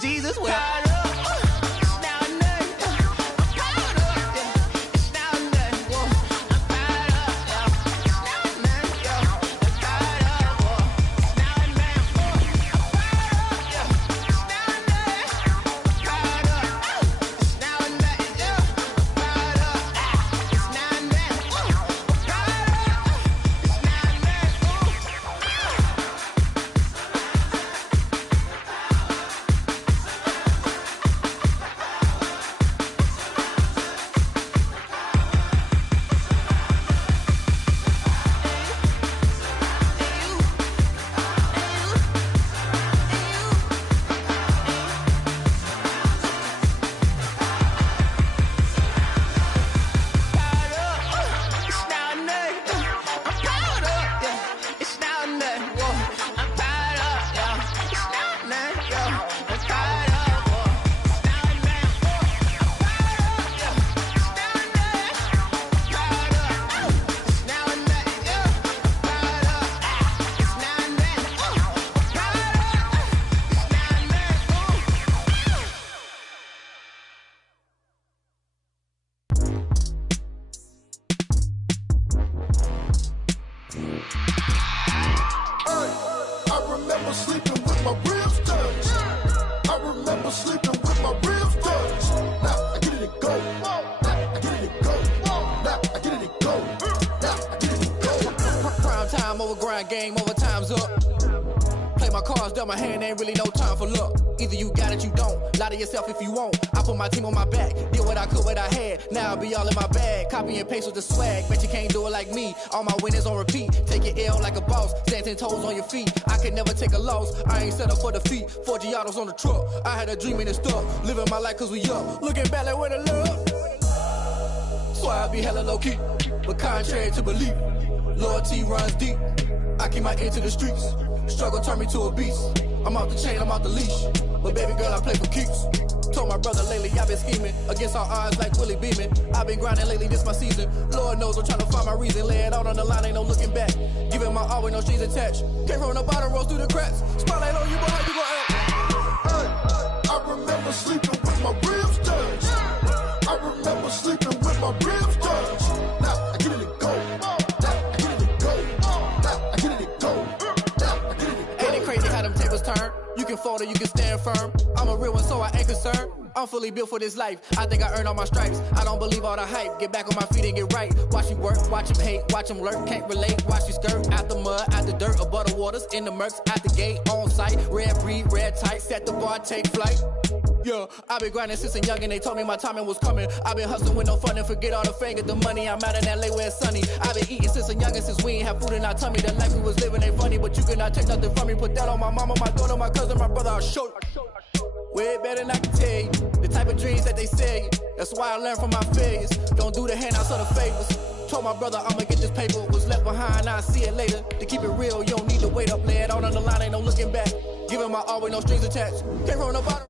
Jesus wept. Game over, time's up. Play my cards dealt, my hand ain't really no time for luck. Either you got it, you don't. Lie to yourself if you won't. I put my team on my back, did what I could, what I had. Now I'll be all in my bag, copy and paste with the swag. Bet you can't do it like me. All my winners on repeat. Take your L like a boss, stand 10 toes on your feet. I can never take a loss. I ain't set up for defeat. 4 Giottos on the truck. I had a dream and it stuck. Living my life cause we up. Looking back like where the love. So I be hella low key, but contrary to belief, loyalty runs deep. I keep my ear to the streets. Struggle turned me to a beast. I'm off the chain, I'm off the leash. But baby girl, I play for keeps. Told my brother lately, I've been scheming against all odds like Willie Beeman. I've been grinding lately, this my season. Lord knows I'm trying to find my reason. Lay it out on the line, ain't no looking back. Giving my all with no strings attached. Came from the bottom, rose through the cracks. Spotlight on you, but how you gon' act? I remember sleeping with my ribs touched. I remember sleeping with my ribs touched. Now I get it to go. Turn. You can fold or you can stand firm. I'm a real one, so I ain't concerned. I'm fully built for this life. I think I earned all my stripes. I don't believe all the hype. Get back on my feet and get right. Watch you work, watch him hate, watch him lurk. Can't relate, watch you skirt. Out the mud, out the dirt, above the waters, in the murks, out the gate, on site. Red breed, red tight, set the bar, take flight. Yeah, I've been grinding since a young and they told me my timing was coming. I've been hustling with no fun and forget all the fame, get the money. I'm out in LA where it's sunny. I've been eating since a young and since we ain't have food in our tummy. The life we was living ain't funny, but you cannot take nothing from me. Put that on my mama, my daughter, my cousin, my brother, I'll show you. Way better than I can tell you. The type of dreams that they sell you. That's why I learned from my failures. Don't do the handouts or the favors. Told my brother I'ma get this paper. Was left behind, I'll see it later. To keep it real, you don't need to wait up. Lay it out on the line, ain't no looking back. Giving my all with no strings attached. Came from the bottom.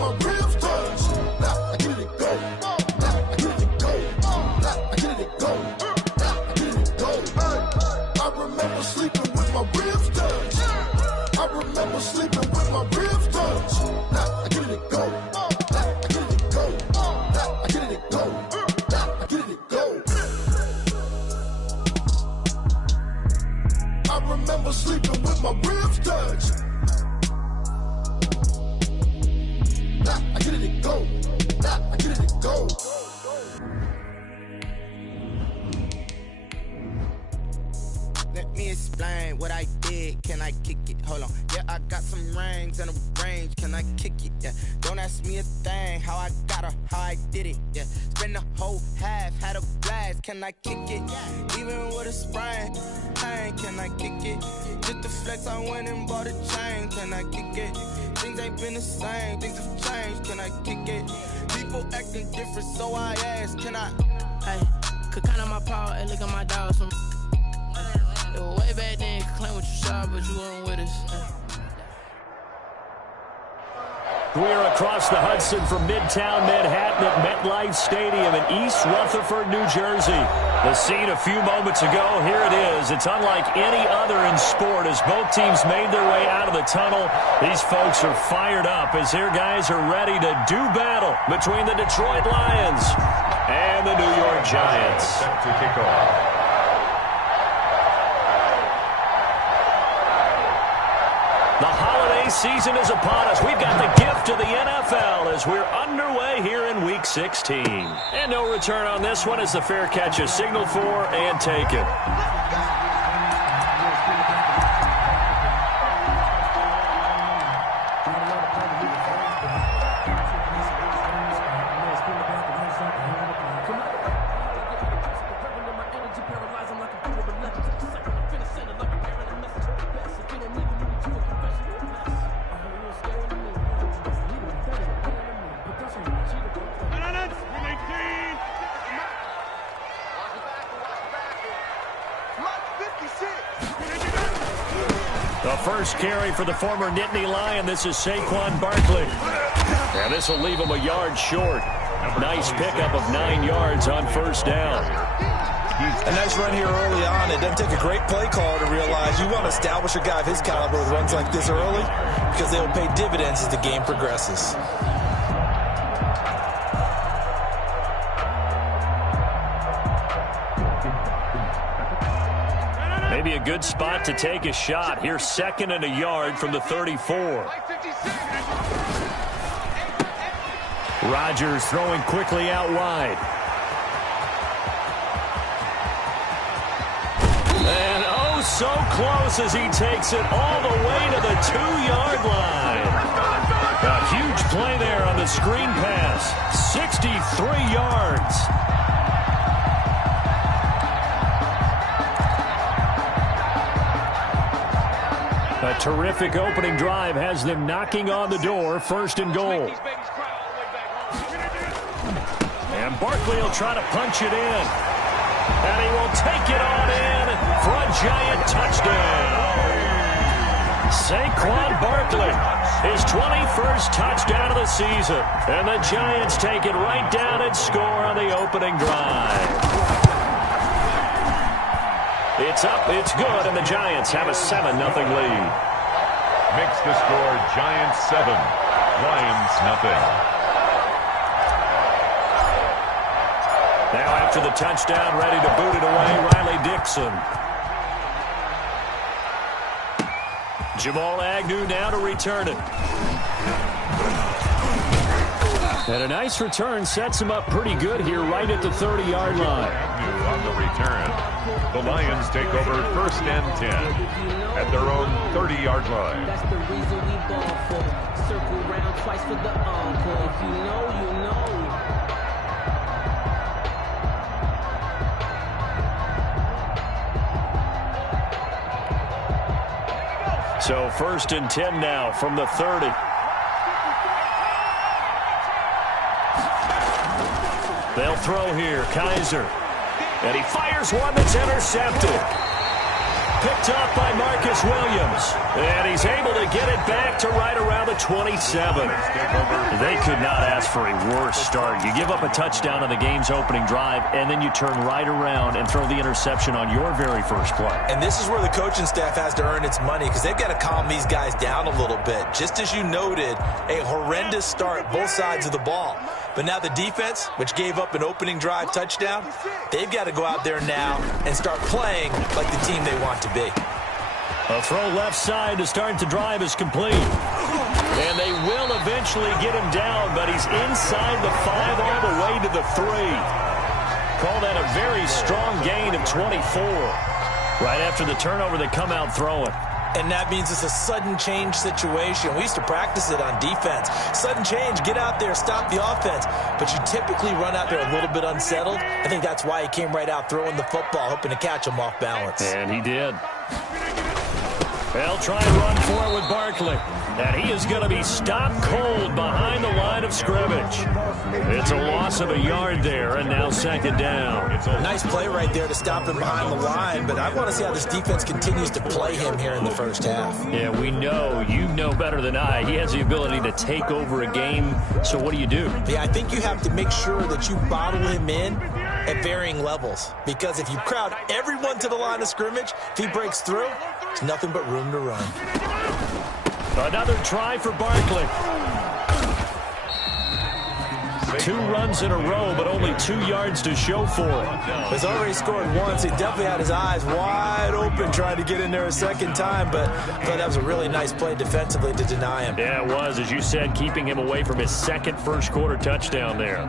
My ribs touched. Now I get it to go. Now I get it to go. Now I get it to go. Now I get it to go. I remember sleeping with my ribs touched. I remember sleeping with my ribs touched. Now I get it to go. Now I get it to go. Now I get it to go. Now I get it to go. I remember sleeping with my ribs touched. Nah, I get it to go. Nah, I get it to go. Let me explain what I did. Can I kick it? Hold on. Yeah, I got some rings and a range. Can I kick it? Yeah. Don't ask me a thing. How I got her, how I did it. Yeah. Spend the whole half, had a blast. Can I kick it? Even with a sprain, pain. Can I kick it? Just the flex, I went and bought a chain. Can I kick it? Things ain't been the same. Things have changed. Can I kick it? People acting different, so I ask. Can I? Hey, could count on my power and look at my dogs from. It was way back then, could claim what you saw, but you weren't with us. We're across the Hudson from Midtown Manhattan at MetLife Stadium in East Rutherford, New Jersey. The scene a few moments ago, here it is. It's unlike any other in sport as both teams made their way out of the tunnel. These folks are fired up as their guys are ready to do battle between the Detroit Lions and the New York Giants. Set to kick off. The holiday season is upon us. We've got the gift of the NFL as we're underway here in Week 16. And no return on this one as the fair catch is signaled for and taken. The first carry for the former Nittany Lion. This is Saquon Barkley. And this will leave him a yard short. Nice pickup of 9 yards on first down. A nice run here early on. It doesn't take a great play call to realize you want to establish a guy of his caliber with runs like this early because they will pay dividends as the game progresses. Maybe a good spot to take a shot. Here's 2nd and a yard from the 34. Rodgers throwing quickly out wide. And oh, so close as he takes it all the way to the 2-yard line. A huge play there on the screen pass. 63 yards. A terrific opening drive has them knocking on the door. 1st and goal. And Barkley will try to punch it in. And he will take it on in for a Giant touchdown. Saquon Barkley, his 21st touchdown of the season. And the Giants take it right down and score on the opening drive. It's up, it's good, and the Giants have a 7-0 lead. Makes the score Giants 7, Lions nothing. Now after the touchdown, ready to boot it away, Riley Dixon. Jamal Agnew now to return it. And a nice return sets him up pretty good here right at the 30-yard line. Agnew on the return. The Lions take over 1st and 10 at their own 30-yard line. That's the reason we ball for. Circle round twice for the encore. If you know, you know. So 1st and 10 now from the 30. They'll throw here. Kaiser. And he fires one that's intercepted. Picked up by Marcus Williams. And he's able to get it back to right around the 27. They could not ask for a worse start. You give up a touchdown on the game's opening drive, and then you turn right around and throw the interception on your very first play. And this is where the coaching staff has to earn its money because they've got to calm these guys down a little bit. Just as you noted, a horrendous start both sides of the ball. But now the defense, which gave up an opening drive touchdown, they've got to go out there now and start playing like the team they want to be. A throw left side to start the drive is complete. And they will eventually get him down, but he's inside the 5 all the way to the 3. Call that a very strong gain of 24. Right after the turnover, they come out throwing. And that means it's a sudden change situation. We used to practice it on defense. Sudden change, get out there, stop the offense. But you typically run out there a little bit unsettled. I think that's why he came right out throwing the football, hoping to catch him off balance. And he did. They'll try and run for it with Barkley. And he is going to be stopped cold behind the line of scrimmage. It's a loss of a yard there, and now second down. Nice play right there to stop him behind the line, but I want to see how this defense continues to play him here in the first half. Yeah, we know. You know better than I. He has the ability to take over a game, so what do? Yeah, I think you have to make sure that you bottle him in at varying levels, because if you crowd everyone to the line of scrimmage, if he breaks through, there's nothing but room to run. Another try for Barkley. 2 runs in a row, but only 2 yards to show for it. He's already scored once. He definitely had his eyes wide open trying to get in there a second time, but I thought that was a really nice play defensively to deny him. Yeah, it was, as you said, keeping him away from his second first-quarter touchdown there.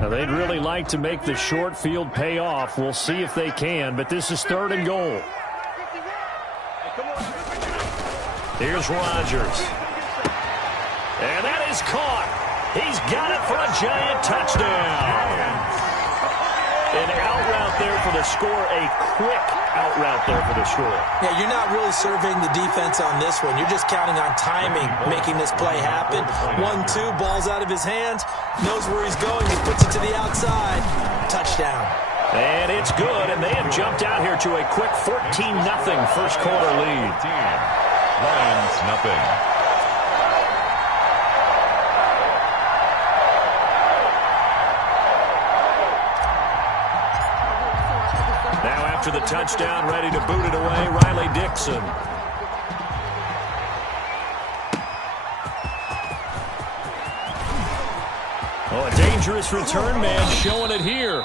Now, they'd really like to make the short field pay off. We'll see if they can, but this is 3rd and goal. Here's Rodgers. And that is caught. He's got it for a giant touchdown. An out route there for the score, a quick out route there for the score. Yeah, you're not really surveying the defense on this one. You're just counting on timing, making this play happen. 1-2, ball's out of his hands, knows where he's going, he puts it to the outside. Touchdown. And it's good, and they have jumped out here to a quick 14-0 first-quarter lead. Lions, nothing. Now after the touchdown, ready to boot it away, Riley Dixon. Oh, a dangerous return man showing it here.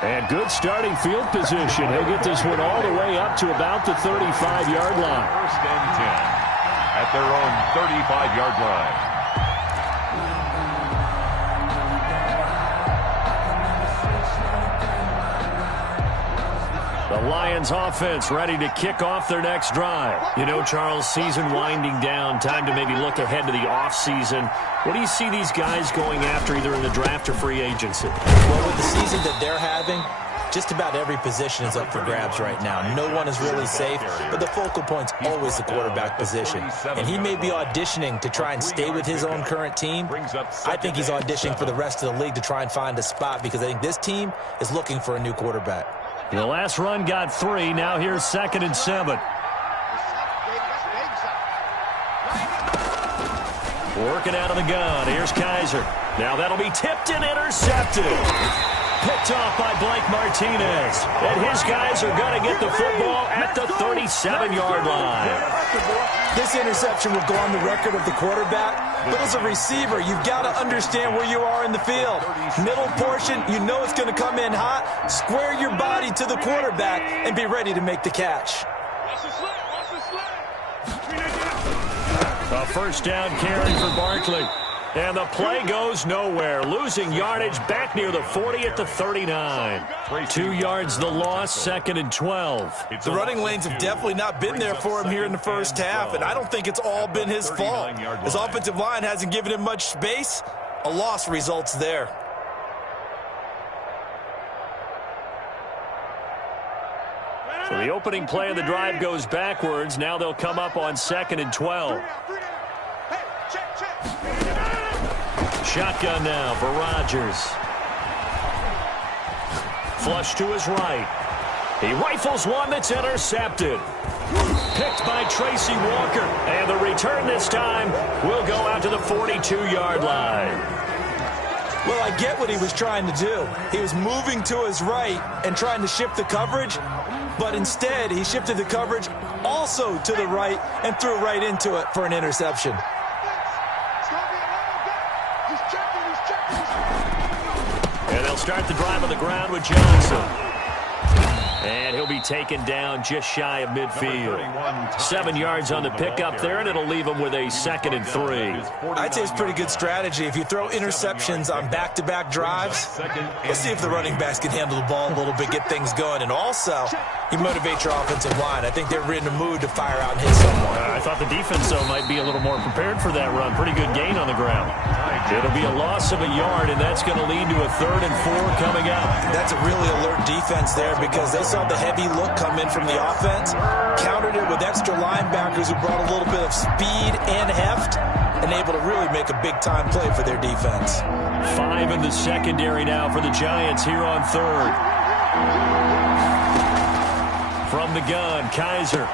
And good starting field position. He'll get this one all the way up to about the 35-yard line. 1st and 10 at their own 35-yard line. The Lions offense ready to kick off their next drive. You know, Charles, season winding down, time to maybe look ahead to the offseason. What do you see these guys going after either in the draft or free agency? Well, with the season that they're having, just about every position is up for grabs right now. No one is really safe, but the focal point's always the quarterback position. And he may be auditioning to try and stay with his own current team. I think he's auditioning for the rest of the league to try and find a spot, because I think this team is looking for a new quarterback. The last run got 3. Now here's 2nd and 7. Working out of the gun. Here's Kaiser. Now that'll be tipped and intercepted. Picked off by Blake Martinez. And his guys are going to get the football at the 37-yard line. This interception will go on the record of the quarterback, but as a receiver, you've got to understand where you are in the field. Middle portion, you know it's going to come in hot. Square your body to the quarterback and be ready to make the catch. A first down carry for Barkley. And the play goes nowhere. Losing yardage back near the 40 at the 39. 2 yards the loss, 2nd and 12. The running lanes have definitely not been there for him here in the first half, and I don't think it's all been his fault. His offensive line hasn't given him much space. A loss results there. So the opening play of the drive goes backwards. Now they'll come up on 2nd and 12. Shotgun now for Rodgers. Flush to his right. He rifles one that's intercepted. Picked by Tracy Walker. And the return this time will go out to the 42-yard line. Well, I get what he was trying to do. He was moving to his right and trying to shift the coverage, but instead he shifted the coverage also to the right and threw right into it for an interception. And they'll start the drive on the ground with Johnson. And he'll be taken down just shy of midfield. 7 yards on the pickup there, and it'll leave him with a 2nd and 3. I'd say it's pretty good strategy. If you throw interceptions on back-to-back drives, let's see if the running backs can handle the ball a little bit, get things going. And also, you motivate your offensive line. I think they're in the mood to fire out and hit someone. I thought the defense, though, might be a little more prepared for that run. Pretty good gain on the ground. It'll be a loss of a yard, and that's going to lead to a 3rd and 4 coming up. That's a really alert defense there because they saw the heavy look come in from the offense, countered it with extra linebackers who brought a little bit of speed and heft, and able to really make a big-time play for their defense. 5 in the secondary now for the Giants here on 3rd. From the gun, Kaiser.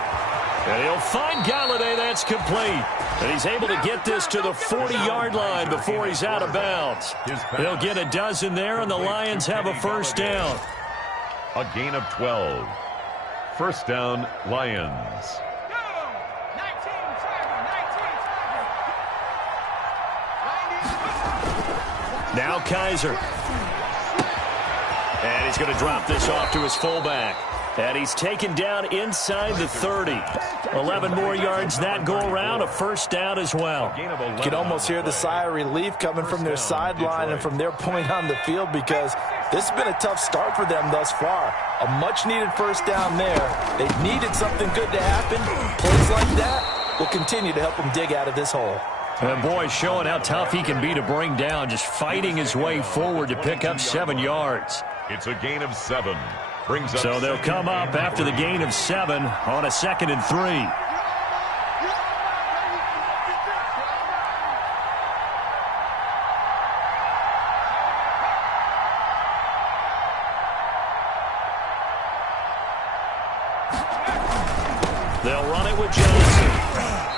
And he'll find Galladay. That's complete. And he's able to get this to the 40-yard line before he's out of bounds. They'll get a dozen there, and the Lions have a first down. A gain of 12. First down, Lions. Now Kaiser. And he's going to drop this off to his fullback. And he's taken down inside the 30. 11 more yards that go around, a first down as well. You can almost hear the sigh of relief coming from their sideline and from their point on the field because this has been a tough start for them thus far. A much-needed first down there. They needed something good to happen. Plays like that will continue to help them dig out of this hole. And boy, showing how tough he can be to bring down, just fighting his way forward to pick up 7 yards. It's a gain of 7. Brings up so they'll come up after the gain of 7 on a 2nd and 3. They'll run it with Johnson.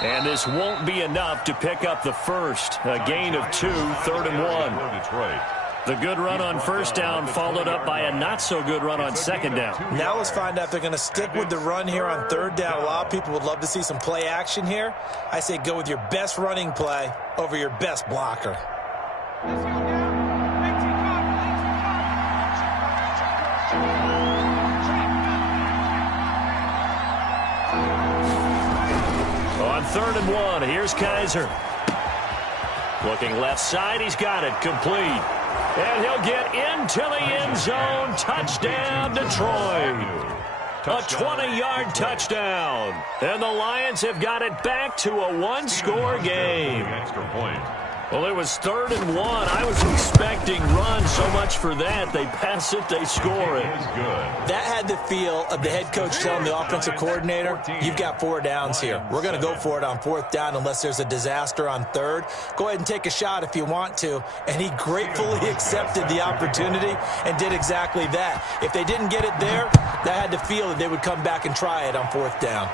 And this won't be enough to pick up the first. A gain of 2, 3rd and 1. Detroit. The good run on first down followed up by a not-so-good run on second down. Now let's find out if they're going to stick with the run here on 3rd down. A lot of people would love to see some play action here. I say go with your best running play over your best blocker. On 3rd and 1, here's Kaiser. Looking left side, he's got it, complete. And he'll get into the end zone. Touchdown, Detroit. A 20-yard touchdown. And the Lions have got it back to a one-score game. Extra point. Well, it was 3rd and 1. I was expecting runs so much for that. They pass it, they score it. That had the feel of the head coach telling the offensive coordinator, you've got 4 downs here. We're going to go for it on 4th down unless there's a disaster on 3rd. Go ahead and take a shot if you want to. And he gratefully accepted the opportunity and did exactly that. If they didn't get it there, that had the feel that they would come back and try it on 4th down.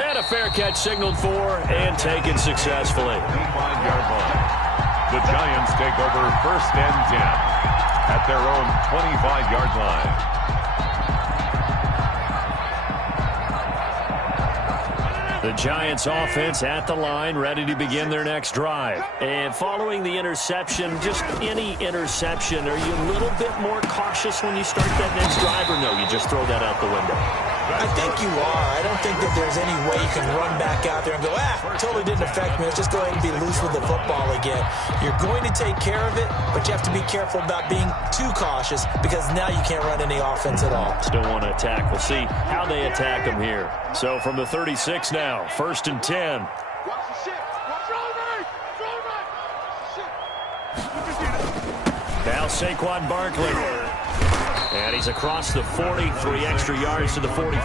And a fair catch signaled for and taken successfully. 25-yard line. The Giants take over 1st and 10 at their own 25-yard line. The Giants offense at the line, ready to begin their next drive. And following the interception, just any interception, are you a little bit more cautious when you start that next drive, or no, you just throw that out the window? I think you are. I don't think that there's any way you can run back out there and go, totally didn't affect me. Let's just go ahead and be loose with the football again. You're going to take care of it, but you have to be careful about being too cautious because now you can't run any offense at all. Still want to attack. We'll see how they attack them here. So from the 36 now, 1st and 10. Now Saquon Barkley. And he's across the 40, 3 extra yards to the 43.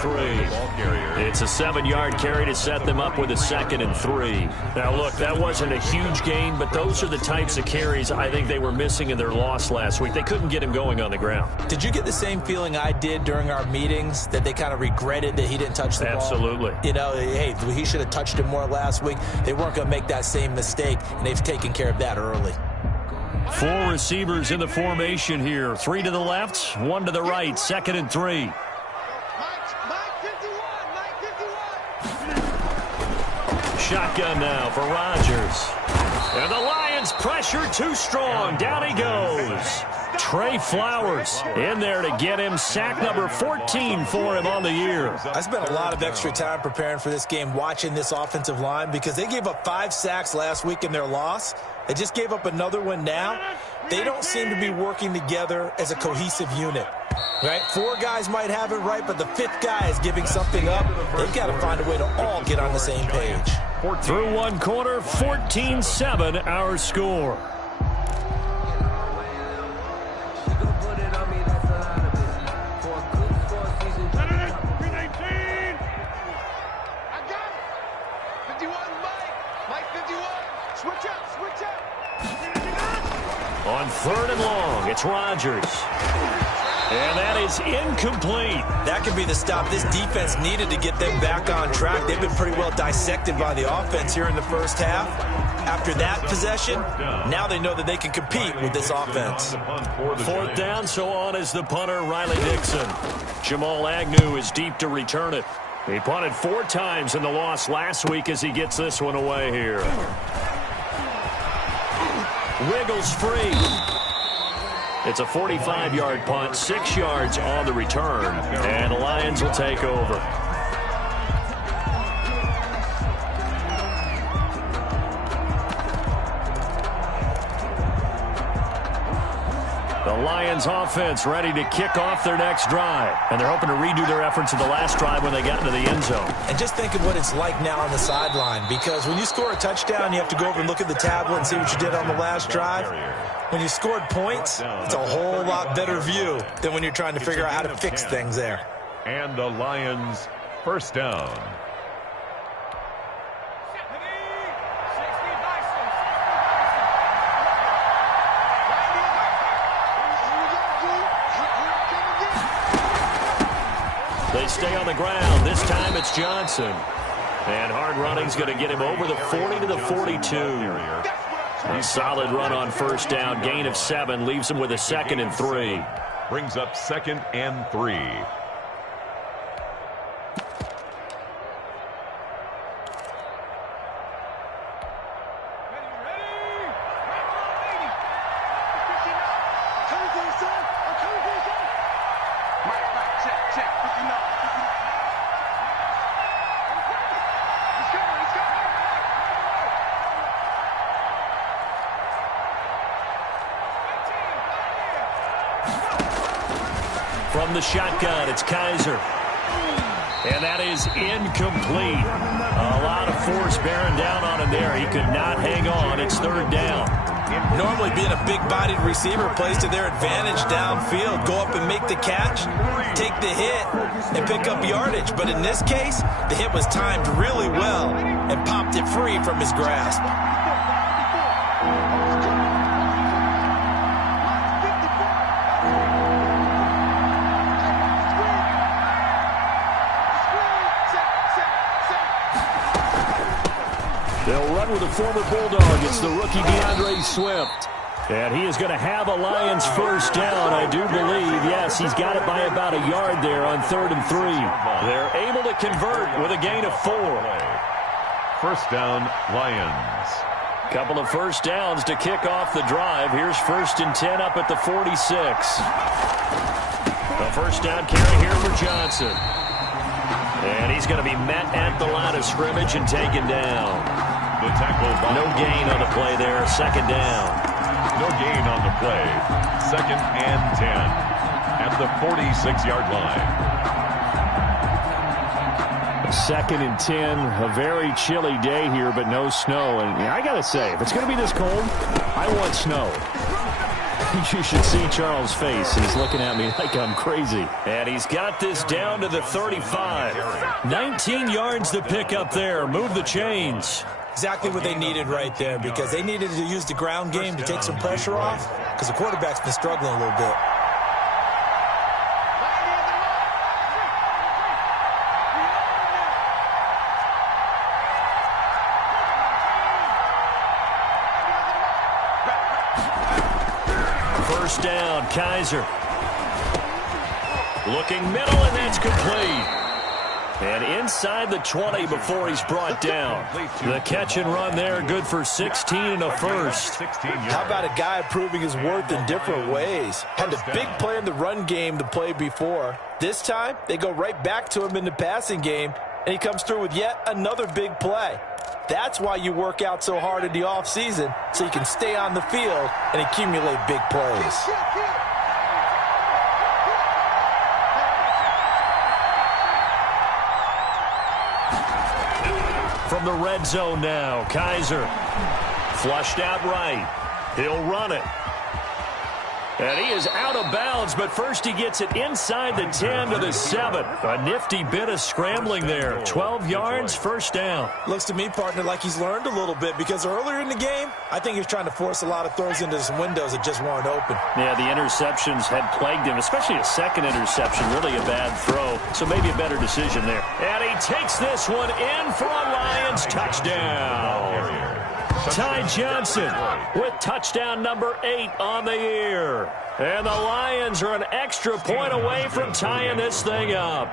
It's a 7-yard carry to set them up with a 2nd and 3. Now, look, that wasn't a huge gain, but those are the types of carries I think they were missing in their loss last week. They couldn't get him going on the ground. Did you get the same feeling I did during our meetings, that they kind of regretted that he didn't touch the ball? Absolutely. You know, hey, he should have touched it more last week. They weren't going to make that same mistake, and they've taken care of that early. 4 receivers in the formation here. 3 to the left, 1 to the right. 2nd and 3. Shotgun now for Rodgers. And the Lions pressure too strong. Down he goes. Trey Flowers in there to get him. Sack number 14 for him on the year. I spent a lot of extra time preparing for this game, watching this offensive line, because they gave up 5 sacks last week in their loss. They just gave up another one now. They don't seem to be working together as a cohesive unit. Right? 4 guys might have it right, but the 5th guy is giving something up. They've got to find a way to all get on the same page. Through 1 quarter, 14-7 our score. and long. It's Rodgers. And that is incomplete. That could be the stop this defense needed to get them back on track. They've been pretty well dissected by the offense here in the first half. After that possession, now they know that they can compete with this offense. Fourth down, so on is the punter, Riley Dixon. Jamal Agnew is deep to return it. He punted 4 times in the loss last week as he gets this one away here. Wiggles free. It's a 45-yard punt, 6 yards on the return, and the Lions will take over. The Lions offense ready to kick off their next drive, and they're hoping to redo their efforts in the last drive when they got into the end zone. And just think of what it's like now on the sideline, because when you score a touchdown, you have to go over and look at the tablet and see what you did on the last drive. When you scored points, it's a whole lot better view than when you're trying to figure out how to fix things there. And the Lions first down. They stay on the ground. This time it's Johnson. And hard running's going to get him over the 40 to the 42. A solid run on first down. Gain of 7 leaves him with a 2nd and 3. Brings up 2nd and 3. From the shotgun, it's Kaiser. And that is incomplete. A lot of force bearing down on him there. He could not hang on. It's 3rd down. Normally being a big-bodied receiver plays to their advantage downfield. Go up and make the catch, take the hit, and pick up yardage. But in this case, the hit was timed really well and popped it free from his grasp. They'll run with a former Bulldog. It's the rookie DeAndre Swift. And he is going to have a Lions first down, I do believe. Yes, he's got it by about a yard there on 3rd and 3. They're able to convert with a gain of 4. First down, Lions. Couple of first downs to kick off the drive. Here's 1st and 10 up at the 46. The first down carry here for Johnson. And he's going to be met at the line of scrimmage and taken down. The tackle by no gain on the play there. 2nd down. No gain on the play. 2nd and 10 at the 46-yard line. 2nd and 10. A very chilly day here, but no snow. And I got to say, if it's going to be this cold, I want snow. You should see Charles' face. He's looking at me like I'm crazy. And he's got this down to the 35. 19 yards to pick up there. Move the chains. Exactly what they needed right there, because they needed to use the ground game to take some pressure off, because the quarterback's been struggling a little bit. First down, Kaiser. Looking middle, and that's complete. And inside the 20 before he's brought down. The catch and run there, good for 16 and a first. How about a guy proving his worth in different ways? Had a big play in the run game to play before. This time, they go right back to him in the passing game, and he comes through with yet another big play. That's why you work out so hard in the offseason, so you can stay on the field and accumulate big plays. From the red zone now, Kaiser. Flushed out right. He'll run it. And he is out of bounds, but first he gets it inside the 10 to the 7. A nifty bit of scrambling there. 12 yards, first down. Looks to me, partner, like he's learned a little bit because earlier in the game, I think he was trying to force a lot of throws into some windows that just weren't open. Yeah, the interceptions had plagued him, especially a second interception. Really a bad throw, so maybe a better decision there. And he takes this one in for a Lions touchdown. Ty Johnson with touchdown number 8 on the year. And the Lions are an extra point away from tying this thing up.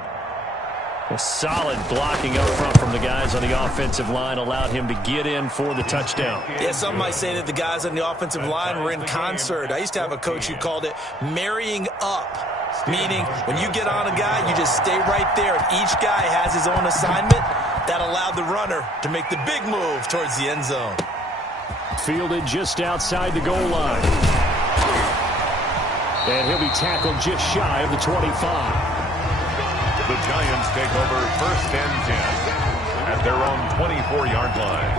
A solid blocking up front from the guys on the offensive line allowed him to get in for the touchdown. Yeah, some might say that the guys on the offensive line were in concert. I used to have a coach who called it marrying up, meaning when you get on a guy, you just stay right there, and each guy has his own assignment. That allowed the runner to make the big move towards the end zone. Fielded just outside the goal line. And he'll be tackled just shy of the 25. The Giants take over first and 10 at their own 24-yard line.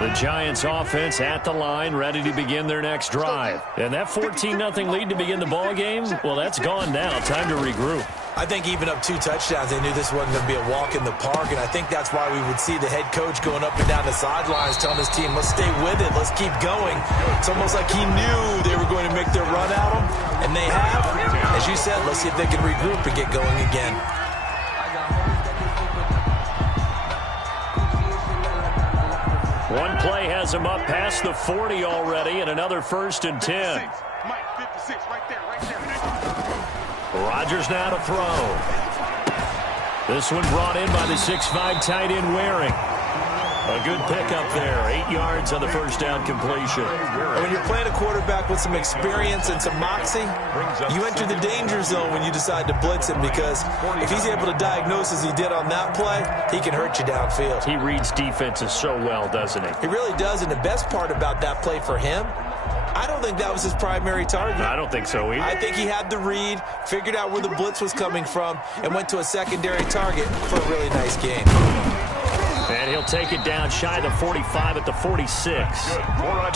The Giants offense at the line, ready to begin their next drive. And that 14-0 lead to begin the ball game, well, that's gone now. Time to regroup. I think even up 2 touchdowns, they knew this wasn't going to be a walk in the park, and I think that's why we would see the head coach going up and down the sidelines telling his team, let's stay with it, let's keep going. It's almost like he knew they were going to make their run at him, and they have. As you said, let's see if they can regroup and get going again. One play has him up past the 40 already, and another first and 10. Rodgers now to throw. This one brought in by the 6'5" tight end Waring. A good pickup there. 8 yards on the first down completion. And when you're playing a quarterback with some experience and some moxie, you enter the danger zone when you decide to blitz him, because if he's able to diagnose as he did on that play, he can hurt you downfield. He reads defenses so well, doesn't he? He really does, and the best part about that play for him, I don't think that was his primary target. I don't think so either. I think he had the read, figured out where the blitz was coming from, and went to a secondary target for a really nice game. And he'll take it down shy of the 45 at the 46.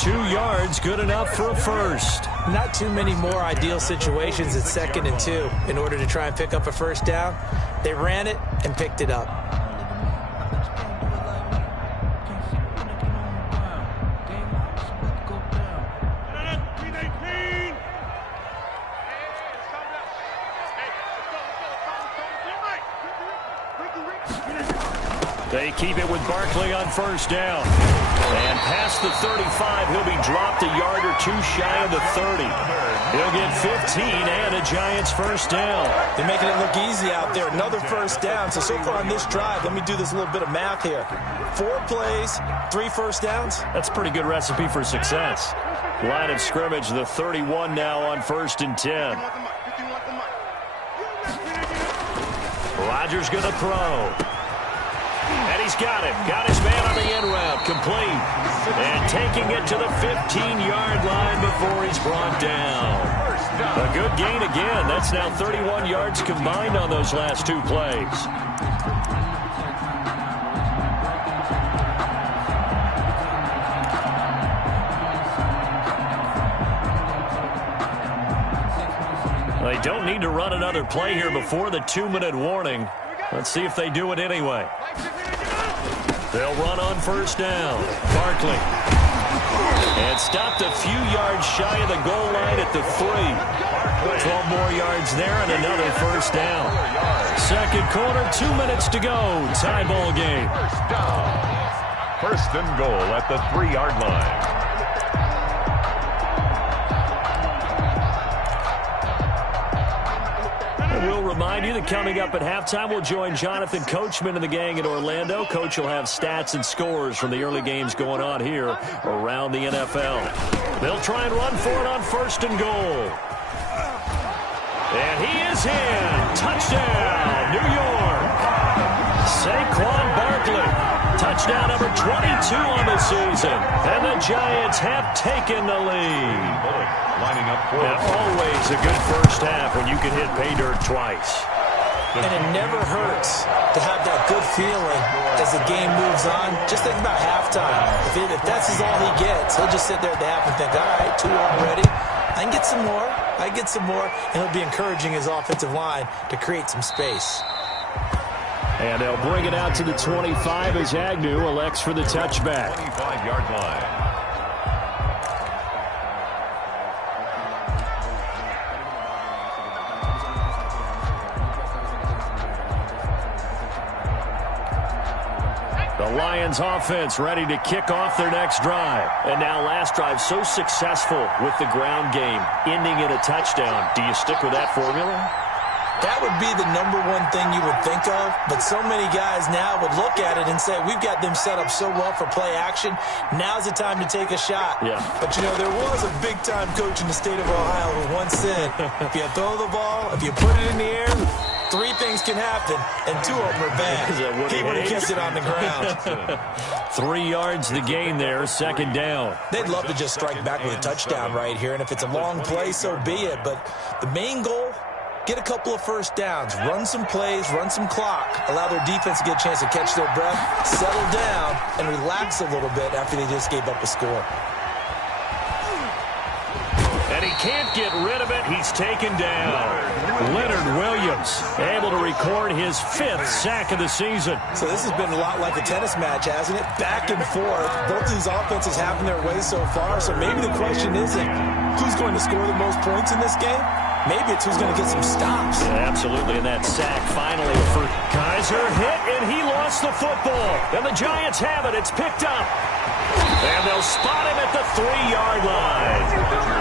2 yards, good enough for a first. Not too many more ideal situations at 2nd and 2 in order to try and pick up a first down. They ran it and picked it up. They keep it with Barkley on first down. And past the 35, he'll be dropped a yard or 2 shy of the 30. He'll get 15 and a Giants first down. They're making it look easy out there. Another first down. So far on this drive, let me do this little bit of math here. 4 plays, 3 first downs. That's a pretty good recipe for success. Line of scrimmage, the 31 now on first and 10. Rodgers going to throw. And he's got it. Got his man on the end route. Complete. And taking it to the 15-yard line before he's brought down. A good gain again. That's now 31 yards combined on those last 2 plays. They don't need to run another play here before the 2-minute warning. Let's see if they do it anyway. They'll run on first down. Barkley. And stopped a few yards shy of the goal line at the 3. 12 more yards there and another first down. Second quarter, 2 minutes to go. Tie ball game. First and goal at the 3-yard line. We'll remind you that coming up at halftime, we'll join Jonathan Coachman and the gang in Orlando. Coach will have stats and scores from the early games going on here around the NFL. They'll try and run for it on first and goal. And he is in. Touchdown, New York. Saquon Barkley. Touchdown number 22 on the season. And the Giants have taken the lead. Lining up for and always a good first half when you can hit pay dirt twice. And it never hurts to have that good feeling as the game moves on. Just think about halftime. If that's all he gets, he'll just sit there at the half and think, all right, 2 already. I can get some more. And he'll be encouraging his offensive line to create some space. And they'll bring it out to the 25 as Agnew elects for the touchback. 25-yard line. The Lions offense ready to kick off their next drive. And now last drive so successful with the ground game, ending in a touchdown. Do you stick with that formula? That would be the number one thing you would think of, but so many guys now would look at it and say, we've got them set up so well for play action, now's the time to take a shot. Yeah. But, there was a big-time coach in the state of Ohio who once said, if you throw the ball, if you put it in the air, 3 things can happen, and 2 of them are bad. He would have kept it on the ground. 3 yards the gain there, second down. They'd love to just strike back with a touchdown right here, and if it's a long play, so be it. But the main goal, get a couple of first downs, run some plays, run some clock, allow their defense to get a chance to catch their breath, settle down, and relax a little bit after they just gave up a score. And he can't get rid of it. He's taken down. Leonard Williams able to record his 5th sack of the season. So this has been a lot like a tennis match, hasn't it? Back and forth. Both these offenses having their way so far. So maybe the question isn't who's going to score the most points in this game. Maybe it's who's going to get some stops. Yeah, absolutely. And that sack finally for Kizer hit, and he lost the football. And the Giants have it. It's picked up. And they'll spot him at the 3-yard line.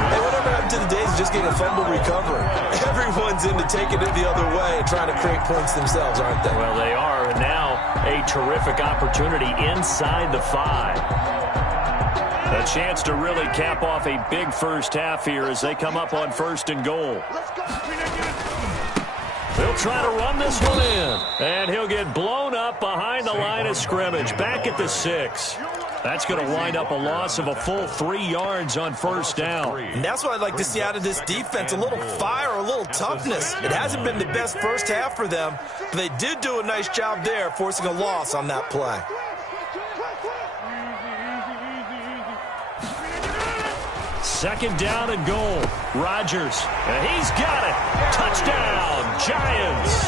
Hey, whatever happened to the days of just getting a fumble recovery? Everyone's into taking it the other way and trying to create points themselves, aren't they? Well, they are. And now a terrific opportunity inside the 5. A chance to really cap off a big first half here as they come up on 1st and goal. They'll try to run this one in. And he'll get blown up behind the line of scrimmage. Back at the 6. That's going to wind up a loss of a full 3 yards on 1st down. And that's what I'd like to see out of this defense, a little fire, a little toughness. It hasn't been the best first half for them, but they did do a nice job there, forcing a loss on that play. Second down and goal. Rodgers. And he's got it. Touchdown, Giants.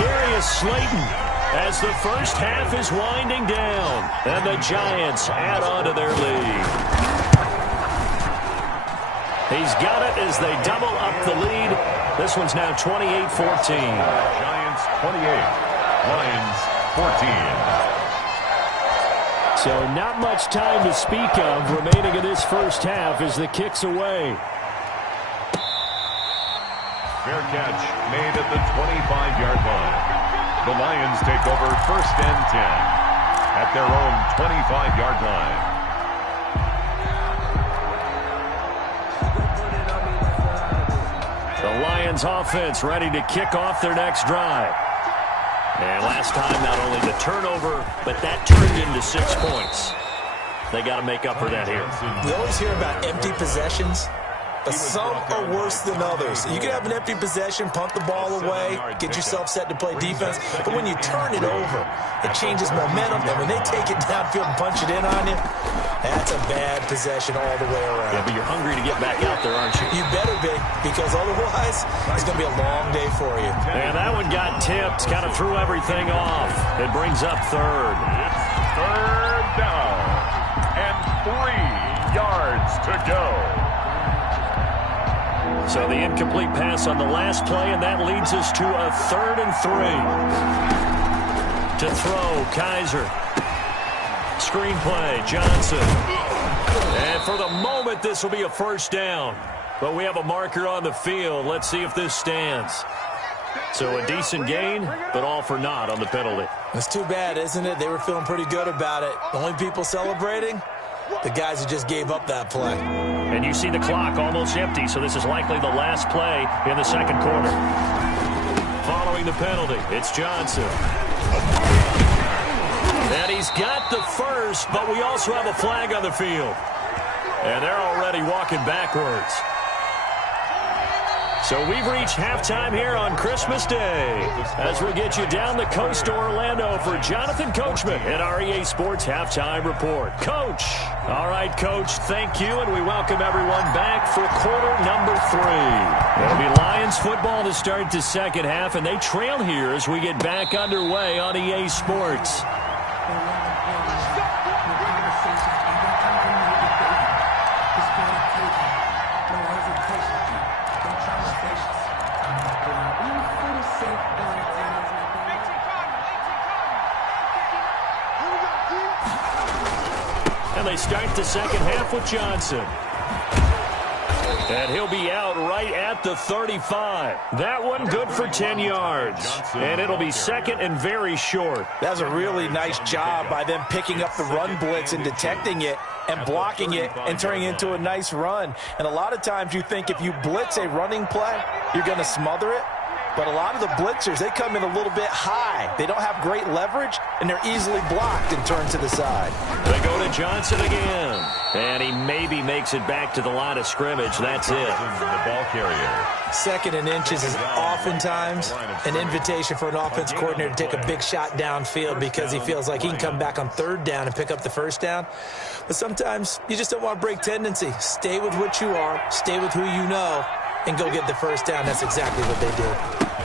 Darius Slayton as the first half is winding down. And the Giants add on to their lead. He's got it as they double up the lead. This one's now 28-14. Giants 28, Lions 14. So not much time to speak of remaining in this first half as the kick's away. Fair catch made at the 25-yard line. The Lions take over 1st and 10 at their own 25-yard line. The Lions offense ready to kick off their next drive. And last time, not only the turnover, but that turned into 6 points. They got to make up for that here. We always hear about empty possessions, but some are worse than others. You can have an empty possession, punt the ball away, get yourself set to play defense, but when you turn it over, it changes momentum, and when they take it downfield and punch it in on you, that's a bad possession all the way around. Yeah, but you're hungry to get back out there, aren't you? You better be, because otherwise, it's going to be a long day for you. And that one got tipped, kind of threw everything off. It brings up 3rd. It's 3rd down, and 3 yards to go. So the incomplete pass on the last play, and that leads us to a 3rd and 3. To throw, Kizer. Screenplay, Johnson. And for the moment, this will be a 1st down. But we have a marker on the field. Let's see if this stands. So a decent gain, but all for naught on the penalty. It's too bad, isn't it? They were feeling pretty good about it. The only people celebrating, the guys who just gave up that play. And you see the clock almost empty, so this is likely the last play in the 2nd quarter. Following the penalty, it's Johnson. And he's got the first, but we also have a flag on the field. And they're already walking backwards. So we've reached halftime here on Christmas Day as we get you down the coast to Orlando for Jonathan Coachman at our EA Sports Halftime Report. Coach. All right, Coach, thank you, and we welcome everyone back for quarter number 3. It'll be Lions football to start the second half, and they trail here as we get back underway on EA Sports. And they start the second half with Johnson. And he'll be out right at the 35. That one good for 10 yards. And it'll be second and very short. That's a really nice job by them picking up the run blitz and detecting it and blocking it and turning it into a nice run. And a lot of times you think if you blitz a running play, you're going to smother it. But a lot of the blitzers, they come in a little bit high. They don't have great leverage, and they're easily blocked and turned to the side. They go to Johnson again. And he maybe makes it back to the line of scrimmage. That's it. The ball carrier. Second and inches is oftentimes an invitation for an offense coordinator to take a big shot downfield because he feels like he can come back on third down and pick up the first down. But sometimes you just don't want to break tendency. Stay with what you are. Stay with who you know. And go get the first down. That's exactly what they did.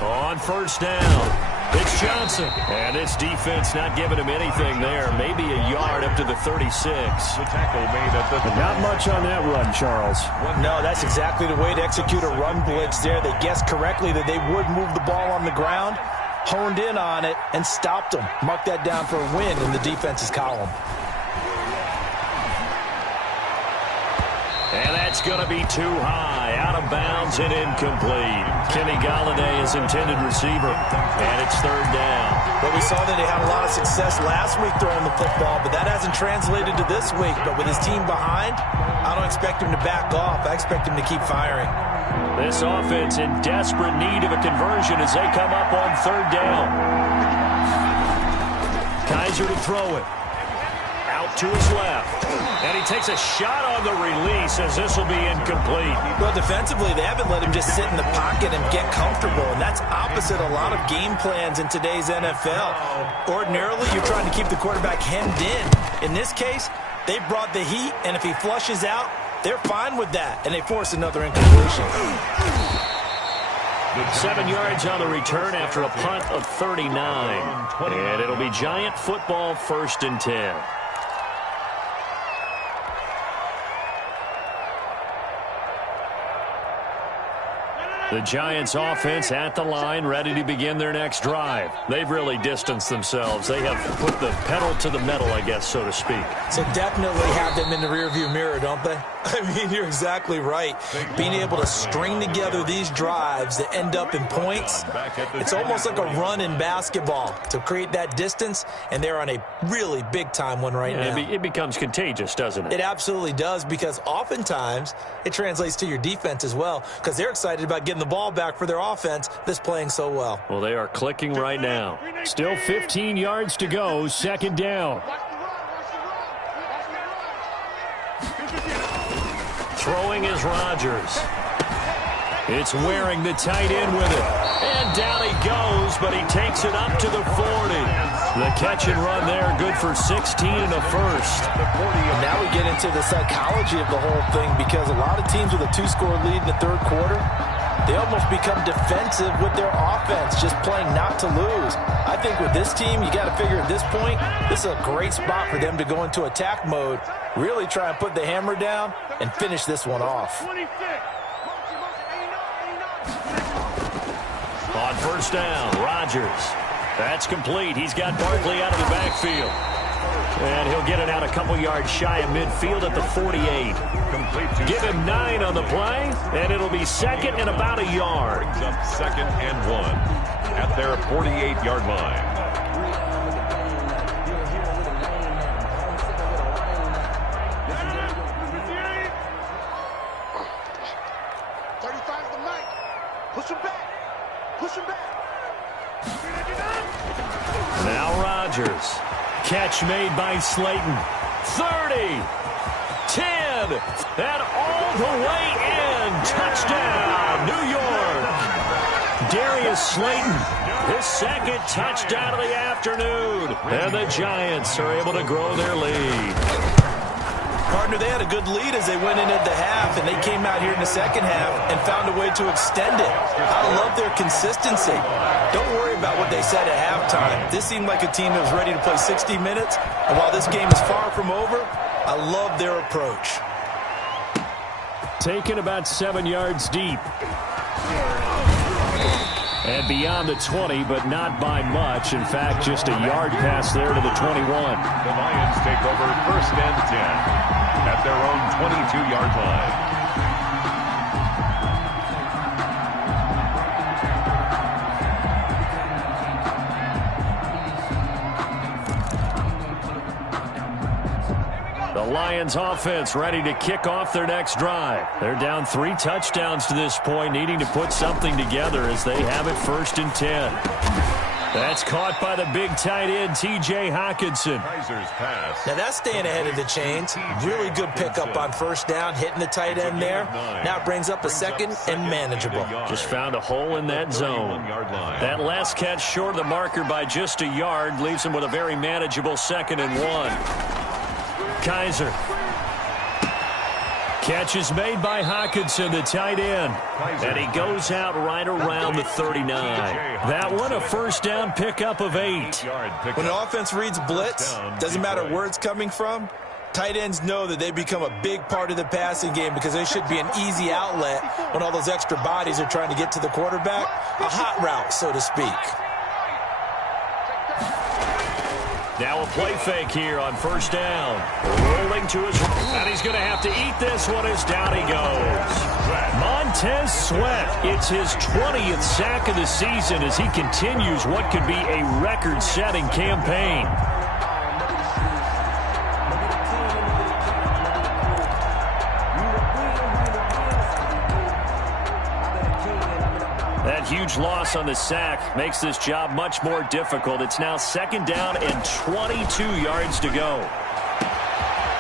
On first down, it's Johnson. And it's defense not giving him anything there. Maybe a yard up to the 36. The tackle made at the... Not much on that run, Charles. No, that's exactly the way to execute a run blitz there. They guessed correctly that they would move the ball on the ground, honed in on it, and stopped them. Mark that down for a win in the defense's column. And that's going to be too high, out of bounds and incomplete. Kenny Golladay is intended receiver, and it's third down. Well, we saw that they had a lot of success last week throwing the football, but that hasn't translated to this week. But with his team behind, I don't expect him to back off. I expect him to keep firing. This offense in desperate need of a conversion as they come up on third down. Kizer to throw it. Out to his left. And he takes a shot on the release as this will be incomplete. Well, defensively, they haven't let him just sit in the pocket and get comfortable, and that's opposite a lot of game plans in today's NFL. Ordinarily, you're trying to keep the quarterback hemmed in. In this case, they brought the heat, and if he flushes out, they're fine with that, and they force another incompletion. 7 yards on the return after a punt of 39. And it'll be Giant football, 1st and 10. The Giants offense at the line, ready to begin their next drive. They've really distanced themselves. They have put the pedal to the metal, I guess, so to speak. So definitely have them in the rearview mirror, don't they? I mean, you're exactly right. Being able to string together these drives that end up in points, it's almost like a run in basketball to create that distance, and they're on a really big-time one right now. It becomes contagious, doesn't it? It absolutely does, because oftentimes it translates to your defense as well, because they're excited about getting the ball back for their offense that's playing so well. Well, they are clicking right now. Still 15 yards to go, 2nd down. Throwing is Rodgers. It's Waring, the tight end, with it. And down he goes, but he takes it up to the 40. The catch and run there, good for 16 and a first. Now we get into the psychology of the whole thing, because a lot of teams with a 2-score lead in the third quarter, they almost become defensive with their offense, just playing not to lose. I think with this team, you got to figure at this point, this is a great spot for them to go into attack mode, really try and put the hammer down and finish this one off. On first down, Rodgers. That's complete. He's got Barkley out of the backfield. And he'll get it out a couple yards shy of midfield at the 48. Give him 9 on the play, and it'll be 2nd and about a yard. Up 2nd and 1 at their 48-yard line. Now Rodgers. Catch made by Slayton. 30. 10. And all the way in. Touchdown, New York. Darius Slayton. His second touchdown of the afternoon. And the Giants are able to grow their lead. Partner, they had a good lead as they went into the half, and they came out here in the second half and found a way to extend it. I love their consistency. Don't worry about what they said at halftime. This seemed like a team that was ready to play 60 minutes, and while this game is far from over, I love their approach. Taken about 7 yards deep. And beyond the 20, but not by much. In fact, just a yard pass there to the 21. The Lions take over 1st and 10 at their own 22-yard line. The Lions offense ready to kick off their next drive. They're down 3 touchdowns to this point, needing to put something together as they have it 1st and 10. That's caught by the big tight end, T.J. Hockenson. Now that's staying ahead of the chains. Really good pickup on 1st down, hitting the tight end there. Now it brings up a 2nd and manageable. Just found a hole in that zone. That last catch short of the marker by just a yard leaves him with a very manageable 2nd and 1. Kaiser. Catch is made by Hockenson, the tight end. And he goes out right around the 39. That one, a 1st down pickup of 8. When an offense reads blitz, doesn't matter where it's coming from, tight ends know that they become a big part of the passing game because they should be an easy outlet when all those extra bodies are trying to get to the quarterback. A hot route, so to speak. Now a play fake here on 1st down. Rolling to his right, and he's going to have to eat this one as down he goes. Montez Sweat, it's his 20th sack of the season as he continues what could be a record-setting campaign. That huge loss on the sack makes this job much more difficult. It's now 2nd down and 22 yards to go.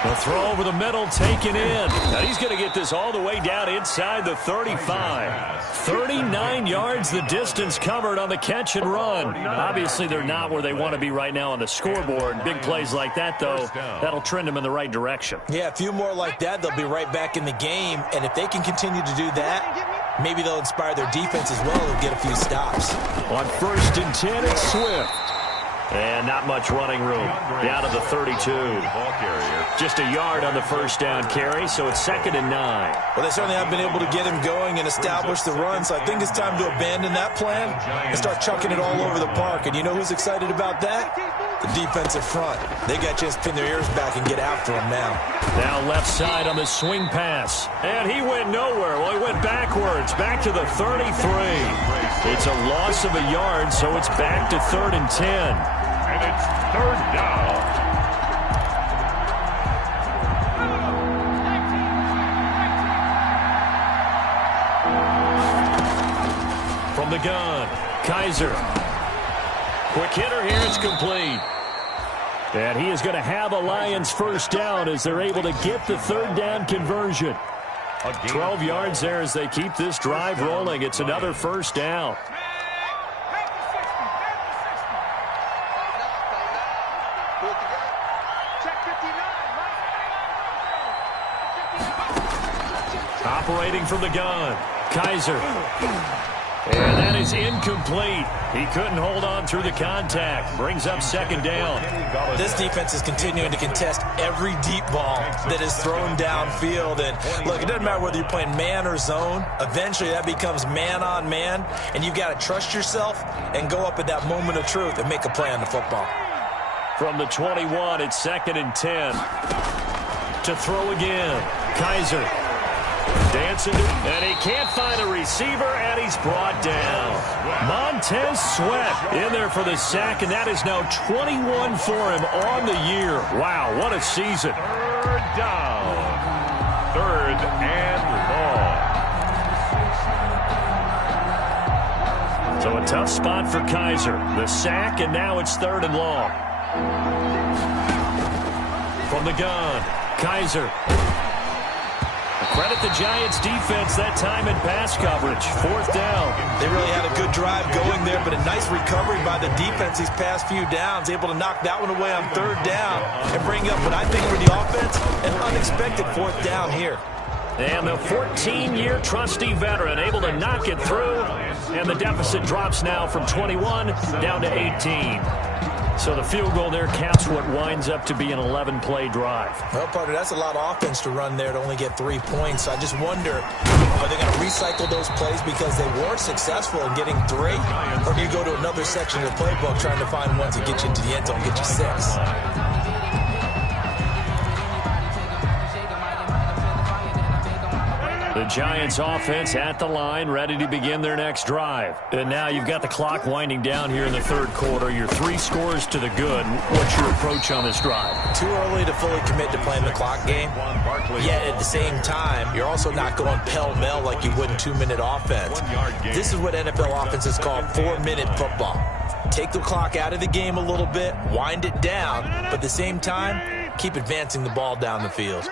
The throw over the middle taken in. Now he's going to get this all the way down inside the 35. 39 yards the distance covered on the catch and run. Obviously they're not where they want to be right now on the scoreboard. Big plays like that, though, that'll trend them in the right direction. Yeah, a few more like that, they'll be right back in the game. And if they can continue to do that, maybe they'll inspire their defense as well and get a few stops. On 1st and 10, it's Swift. And not much running room. Down to the 32. Just a yard on the 1st down carry, so it's 2nd and 9. Well, they certainly have been able to get him going and establish the run, so I think it's time to abandon that plan and start chucking it all over the park. And you know who's excited about that? The defensive front. They got to just pin their ears back and get after him now. Now left side on the swing pass. And he went nowhere. Well, he went backwards, back to the 33. It's a loss of a yard, so it's back to 3rd and 10. And it's 3rd down. From the gun, Kaiser. Quick hitter here, it's complete. And he is going to have a Lions 1st down as they're able to get the 3rd down conversion. 12 yards there as they keep this drive rolling. It's another 1st down. Operating from the gun, Kaiser. And that is incomplete. He couldn't hold on through the contact. Brings up 2nd down. This defense is continuing to contest every deep ball that is thrown downfield. And look, it doesn't matter whether you're playing man or zone. Eventually that becomes man on man. And you've got to trust yourself and go up at that moment of truth and make a play on the football. From the 21, it's 2nd and 10. To throw again, Kaiser. Dancing, and he can't find a receiver, and he's brought down. Montez Sweat in there for the sack, and that is now 21 for him on the year. Wow, what a season. 3rd down. 3rd and long. So a tough spot for Kaiser. The sack, and now it's 3rd and long. From the gun, Kaiser. Credit the Giants defense that time in pass coverage. 4th down. They really had a good drive going there, but a nice recovery by the defense these past few downs. Able to knock that one away on 3rd down and bring up what I think for the offense, an unexpected 4th down here. And the 14-year trusty veteran able to knock it through. And the deficit drops now from 21 down to 18. So the field goal there caps what winds up to be an 11-play drive. Well, partner, that's a lot of offense to run there to only get 3 points. I just wonder, are they going to recycle those plays because they weren't successful in getting 3? Or do you go to another section of the playbook trying to find ones that get you into the end zone and get you 6? The Giants offense at the line, ready to begin their next drive. And now you've got the clock winding down here in the 3rd quarter. Your 3 scores to the good. What's your approach on this drive? Too early to fully commit to playing the clock game. Yet at the same time, you're also not going pell-mell like you would in 2-minute offense. This is what NFL offenses call 4-minute football. Take the clock out of the game a little bit, wind it down, but at the same time, keep advancing the ball down the field.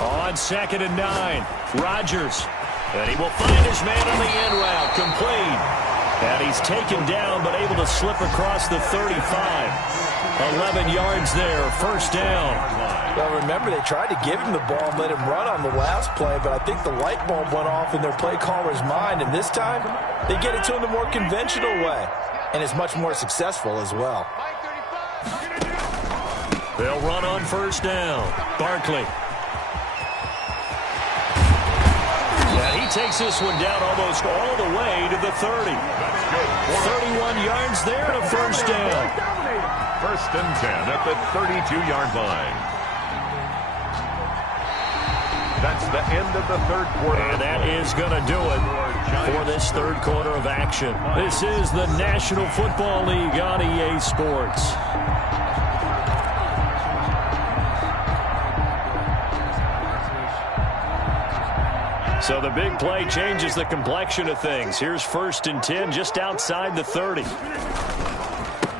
On 2nd and 9, Rodgers. And he will find his man on the end route, complete. And he's taken down, but able to slip across the 35. 11 yards there, 1st down. Well, remember, they tried to give him the ball and let him run on the last play, but I think the light bulb went off in their play caller's mind, and this time, they get it to him the more conventional way, and it's much more successful as well. They'll run on 1st down. Barkley. And he takes this one down almost all the way to the 30. 31 yards there and a 1st down. 1st and 10 at the 32-yard line. That's the end of the 3rd quarter. And that is going to do it for this 3rd quarter of action. This is the National Football League on EA Sports. So the big play changes the complexion of things. Here's 1st and 10 just outside the 30.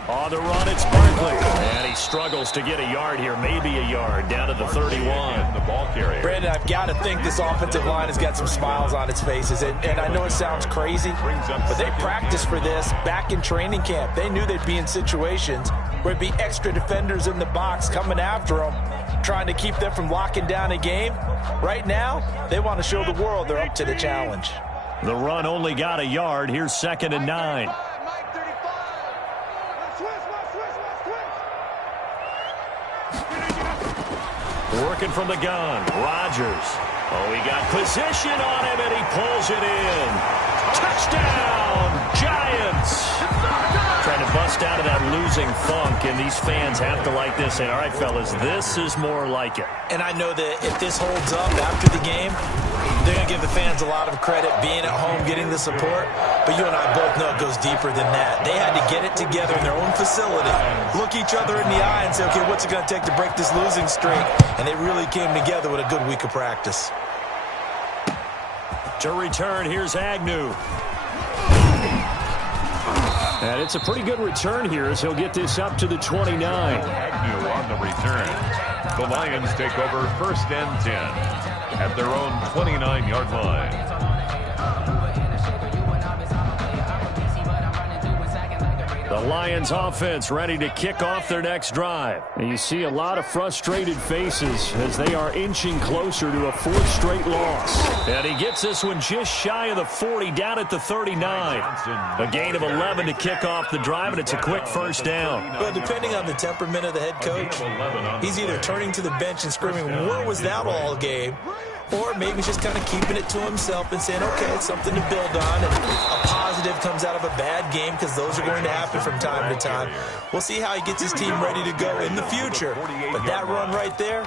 On the run, it's Barkley. And he struggles to get a yard here, maybe a yard, down to the 31. The ball carrier. Brandon, I've got to think this offensive line has got some smiles on its faces. And I know it sounds crazy, but they practiced for this back in training camp. They knew they'd be in situations where it'd be extra defenders in the box coming after them, trying to keep them from locking down a game. Right now, they want to show the world they're up to the challenge. The run only got a yard. Here's 2nd and 9. Working from the gun, Rodgers. Oh, he got position on him, and he pulls it in. Touchdown, Giants! Trying to bust out of that losing funk, and these fans have to like this. Say, all right, fellas, this is more like it. And I know that if this holds up after the game, they're going to give the fans a lot of credit being at home, getting the support. But you and I both know it goes deeper than that. They had to get it together in their own facility, look each other in the eye and say, okay, what's it going to take to break this losing streak? And they really came together with a good week of practice. To return, here's Agnew. And it's a pretty good return here as he'll get this up to the 29. Agnew on the return. The Lions take over 1st and 10 at their own 29-yard line. The Lions offense ready to kick off their next drive. And you see a lot of frustrated faces as they are inching closer to a 4th straight loss. And he gets this one just shy of the 40, down at the 39. A gain of 11 to kick off the drive, and it's a quick 1st down. Well, depending on the temperament of the head coach, he's either turning to the bench and screaming, where was that all game? Or maybe just kind of keeping it to himself and saying, okay, it's something to build on, and a positive comes out of a bad game, because those are going to happen from time to time. We'll see how he gets his team ready to go in the future. But that run right there,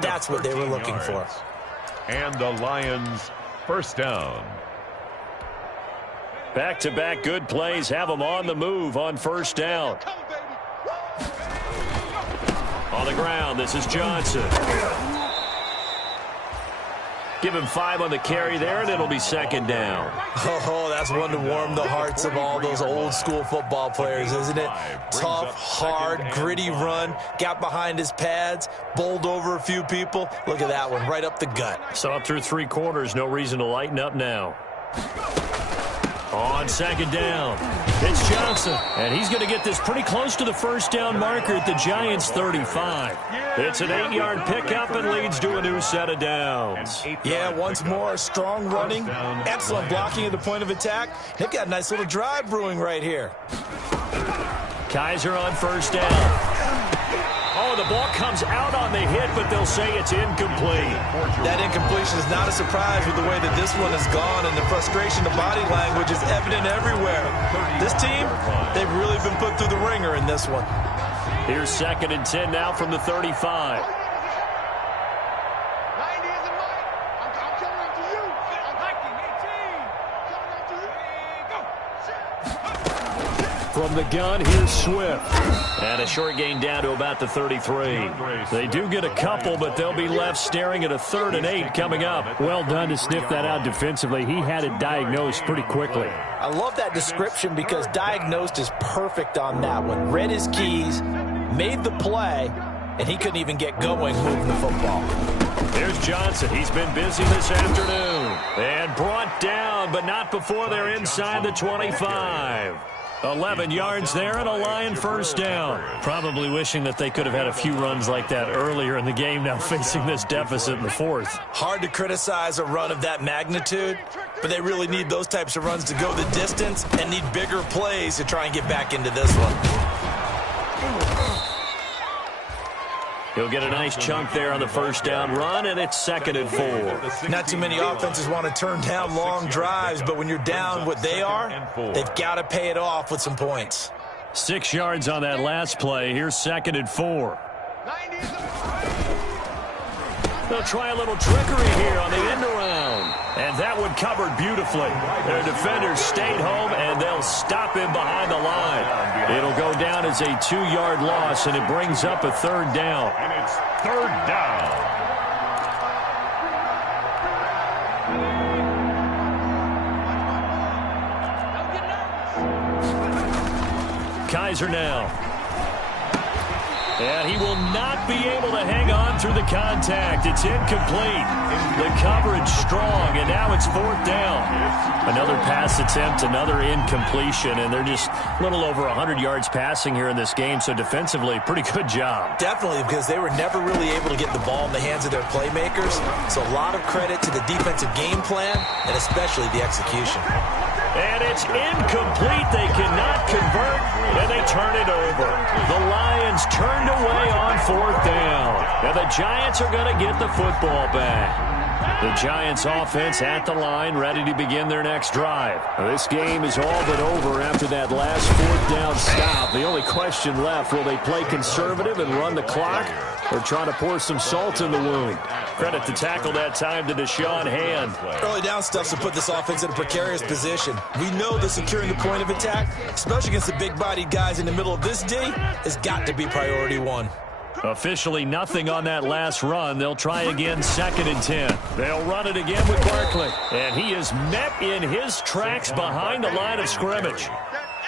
that's what they were looking for. And the Lions 1st down. Back-to-back good plays have them on the move on 1st down. On the ground, this is Johnson. Give him 5 on the carry there, and it'll be second down. Oh, that's one to warm the hearts of all those old-school football players, isn't it? Tough, hard, gritty run, got behind his pads, bowled over a few people. Look at that one, right up the gut. Saw through 3 quarters, no reason to lighten up now. On second down, it's Johnson, and he's going to get this pretty close to the first down marker at the Giants' 35. It's an 8-yard pickup and leads to a new set of downs. Yeah, once more, strong running, excellent blocking at the point of attack. They've got a nice little drive brewing right here. Kizer on first down. Oh, the ball comes out on the hit, but they'll say it's incomplete. That incompletion is not a surprise with the way that this one has gone, and the frustration of body language is evident everywhere. This team, they've really been put through the ringer in this one. Here's second and 10 now from the 35. From the gun, here's Swift. And a short gain down to about the 33. They do get a couple, but they'll be left staring at a 3rd and 8 coming up. Well done to sniff that out defensively. He had it diagnosed pretty quickly. I love that description because diagnosed is perfect on that one. Read his keys, made the play, and he couldn't even get going moving the football. There's Johnson. He's been busy this afternoon. And brought down, but not before they're inside the 25. 11 yards there and a Lion first down. Probably wishing that they could have had a few runs like that earlier in the game, now facing this deficit in the 4th. Hard to criticize a run of that magnitude, but they really need those types of runs to go the distance and need bigger plays to try and get back into this one. He'll get a nice chunk there on the first down run, and it's 2nd and 4. Not too many offenses want to turn down long drives, but when you're down what they are, they've got to pay it off with some points. 6 yards on that last play. Here's 2nd and 4. They'll try a little trickery here on the end around. And that one covered beautifully. Their defenders stayed home, and they'll stop him behind the line. It'll go down as a 2-yard loss, and it brings up a 3rd down. And it's 3rd down. Kizer now. And he will not be able to hang on through the contact. It's incomplete. The coverage strong, and now it's 4th down. Another pass attempt, another incompletion, and they're just a little over 100 yards passing here in this game, so defensively, pretty good job. Definitely, because they were never really able to get the ball in the hands of their playmakers, so a lot of credit to the defensive game plan and especially the execution. And it's incomplete. They cannot convert, and they turn it over. The Lions turned away on 4th down, and the Giants are going to get the football back. The Giants offense at the line, ready to begin their next drive. This game is all but over after that last 4th down stop. The only question left, will they play conservative and run the clock, or try to pour some salt in the wound? Credit the tackle that time to Deshaun Hand. Early down stuff to put this offense in a precarious position. We know that securing the point of attack, especially against the big-bodied guys in the middle of this D, has got to be priority 1. Officially nothing on that last run. They'll try again 2nd and 10. They'll run it again with Barkley. And he is met in his tracks behind the line of scrimmage.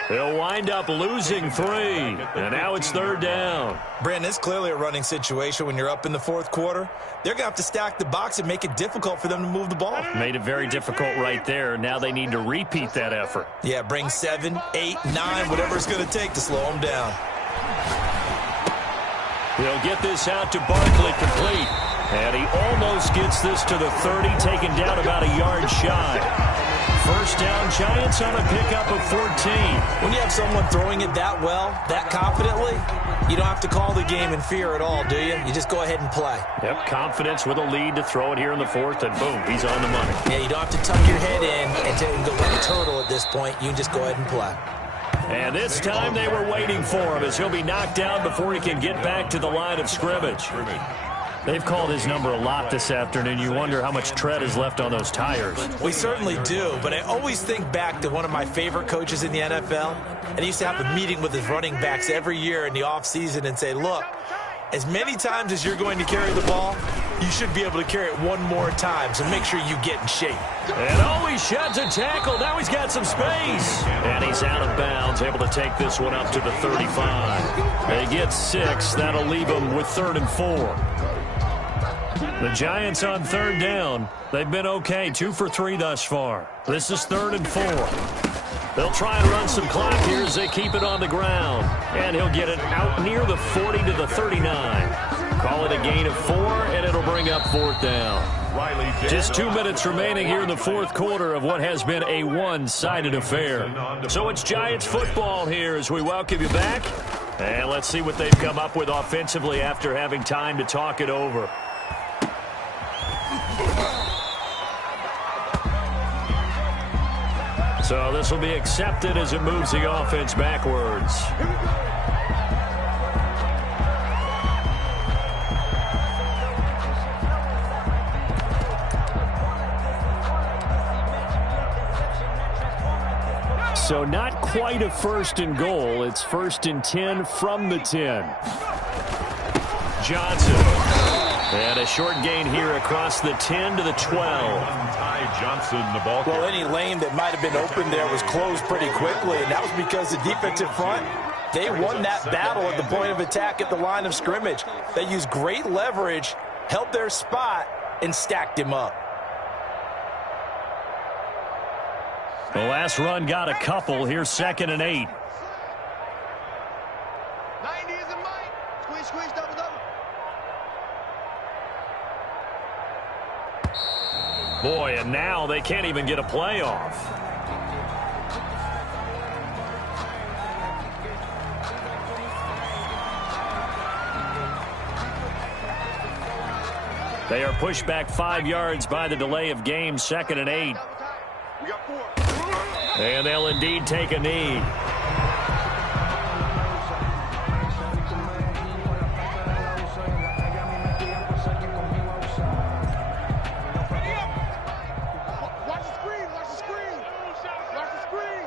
They'll wind up losing 3. And now it's 3rd down. Brandon, it's clearly a running situation when you're up in the 4th quarter. They're going to have to stack the box and make it difficult for them to move the ball. Made it very difficult right there. Now they need to repeat that effort. Yeah, bring 7, 8, 9, whatever it's going to take to slow them down. He'll get this out to Barkley complete. And he almost gets this to the 30, taken down about a yard shy. First down, Giants on a pickup of 14. When you have someone throwing it that well, that confidently, you don't have to call the game in fear at all, do you? You just go ahead and play. Yep, confidence with a lead to throw it here in the 4th, and boom, he's on the money. Yeah, you don't have to tuck your head in and go like a turtle at this point. You can just go ahead and play. And this time they were waiting for him as he'll be knocked down before he can get back to the line of scrimmage. They've called his number a lot this afternoon. You wonder how much tread is left on those tires. We certainly do, but I always think back to one of my favorite coaches in the NFL, and he used to have a meeting with his running backs every year in the offseason and say, look, as many times as you're going to carry the ball, you should be able to carry it one more time, so make sure you get in shape. And he sheds a tackle. Now he's got some space. And he's out of bounds, able to take this one up to the 35. They get 6. That'll leave them with 3rd and 4. The Giants on 3rd down. They've been okay, 2 for 3 thus far. This is 3rd and 4. They'll try and run some clock here as they keep it on the ground. And he'll get it out near the 40 to the 39. Call it a gain of 4, and it'll bring up 4th down. Just 2 minutes remaining here in the 4th quarter of what has been a one-sided affair. So it's Giants football here as we welcome you back. And let's see what they've come up with offensively after having time to talk it over. So this will be accepted as it moves the offense backwards. So not quite a 1st and goal. It's 1st and 10 from the 10. Johnson. And a short gain here across the 10 to the 12. Ty Johnson, the ball. Well, any lane that might have been open there was closed pretty quickly, and that was because the defensive front, they won that battle at the point of attack at the line of scrimmage. They used great leverage, held their spot, and stacked him up. The last run got a couple. Here's 2nd and 8. 90 is a Mike. Squeeze, squeeze, double, double. Boy, and now they can't even get a playoff. They are pushed back 5 yards by the delay of game. 2nd and 8. We got 4. And they'll indeed take a knee. Watch the screen, watch the screen. Watch the screen.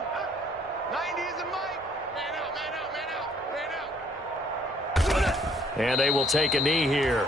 90 is a Mike. Man out, man out, man out, man out. And they will take a knee here.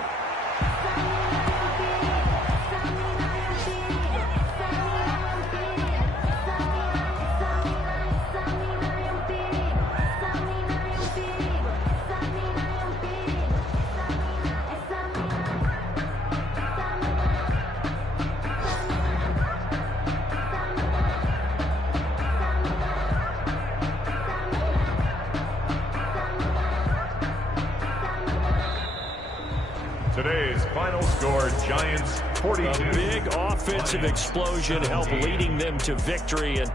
Today's final score, Giants 42. A big offensive explosion helped leading them to victory. And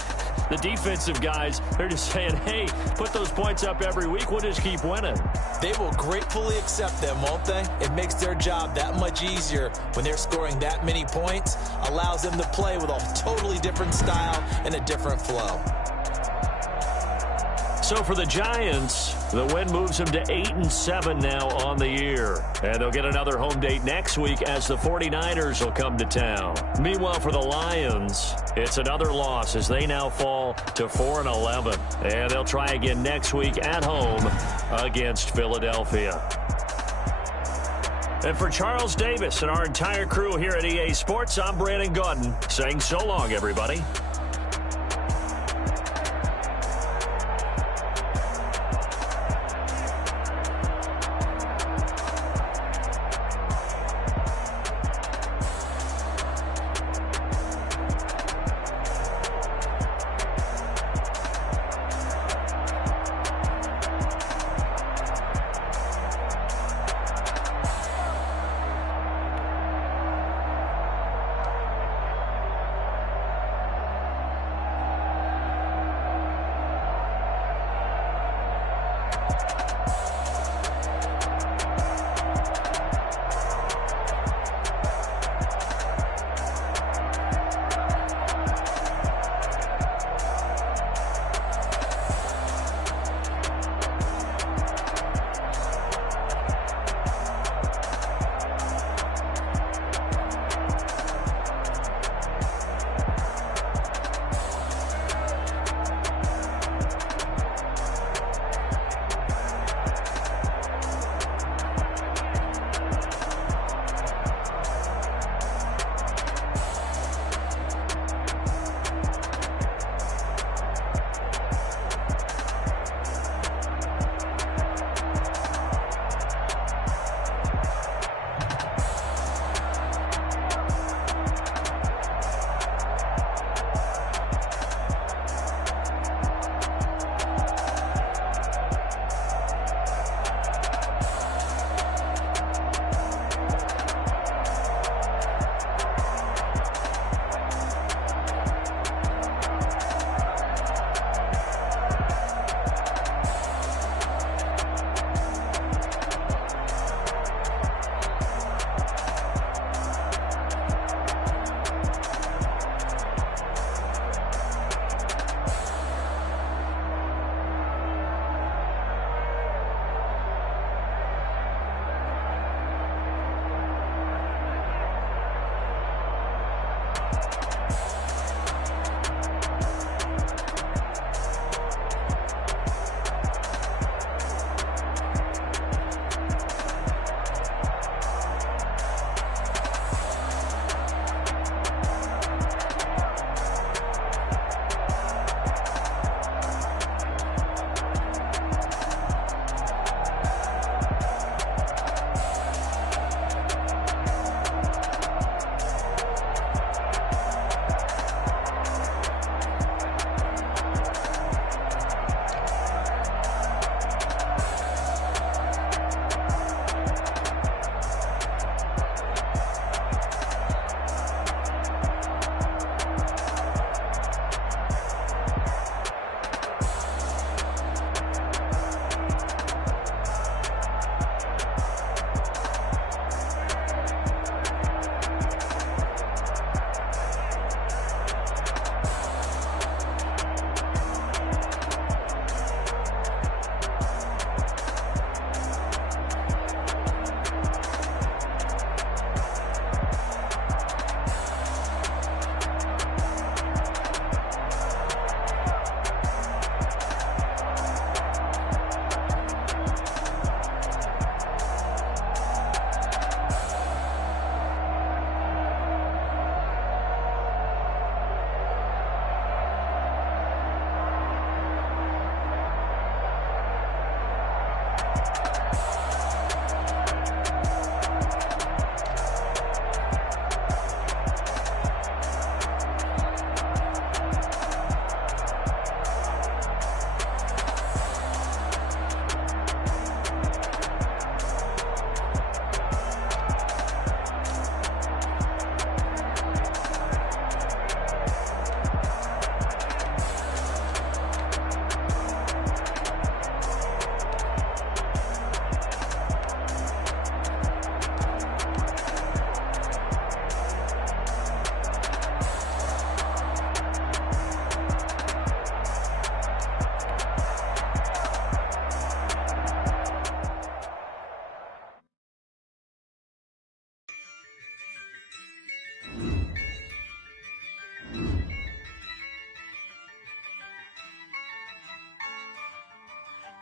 the defensive guys, they're just saying, hey, put those points up every week. We'll just keep winning. They will gratefully accept them, won't they? It makes their job that much easier when they're scoring that many points. Allows them to play with a totally different style and a different flow. So for the Giants, the win moves them to 8-7 now on the year. And they'll get another home date next week as the 49ers will come to town. Meanwhile, for the Lions, it's another loss as they now fall to 4-11. And they'll try again next week at home against Philadelphia. And for Charles Davis and our entire crew here at EA Sports, I'm Brandon Gaudin saying so long, everybody.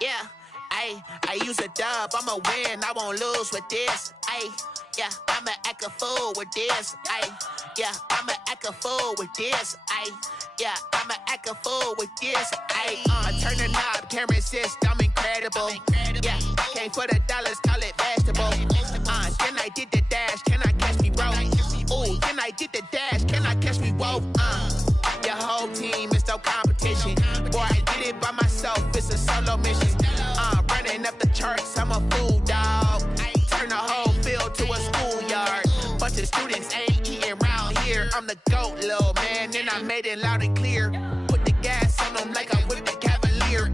Yeah, I use a dub, I'ma win, I won't lose with this. Yeah, I'ma act a fool with this. Yeah, I'ma act a fool with this. Yeah, I'ma act a fool with this. Turn the knob, can't resist, I'm incredible. Yeah, came for the dollars, call it vegetable. Then I did the dash, can I catch me, bro? Ooh, then I did the dash, can I catch me, whoa? Your whole team is no competition. Boy, I did it by myself, it's a solo mission. Running up the charts, I'm a fool, dog. Turn the whole field to a schoolyard. Bunch of students ain't eating round here. I'm the GOAT, little man, and I made it loud and clear. Put the gas on them like I'm with the Cavalier.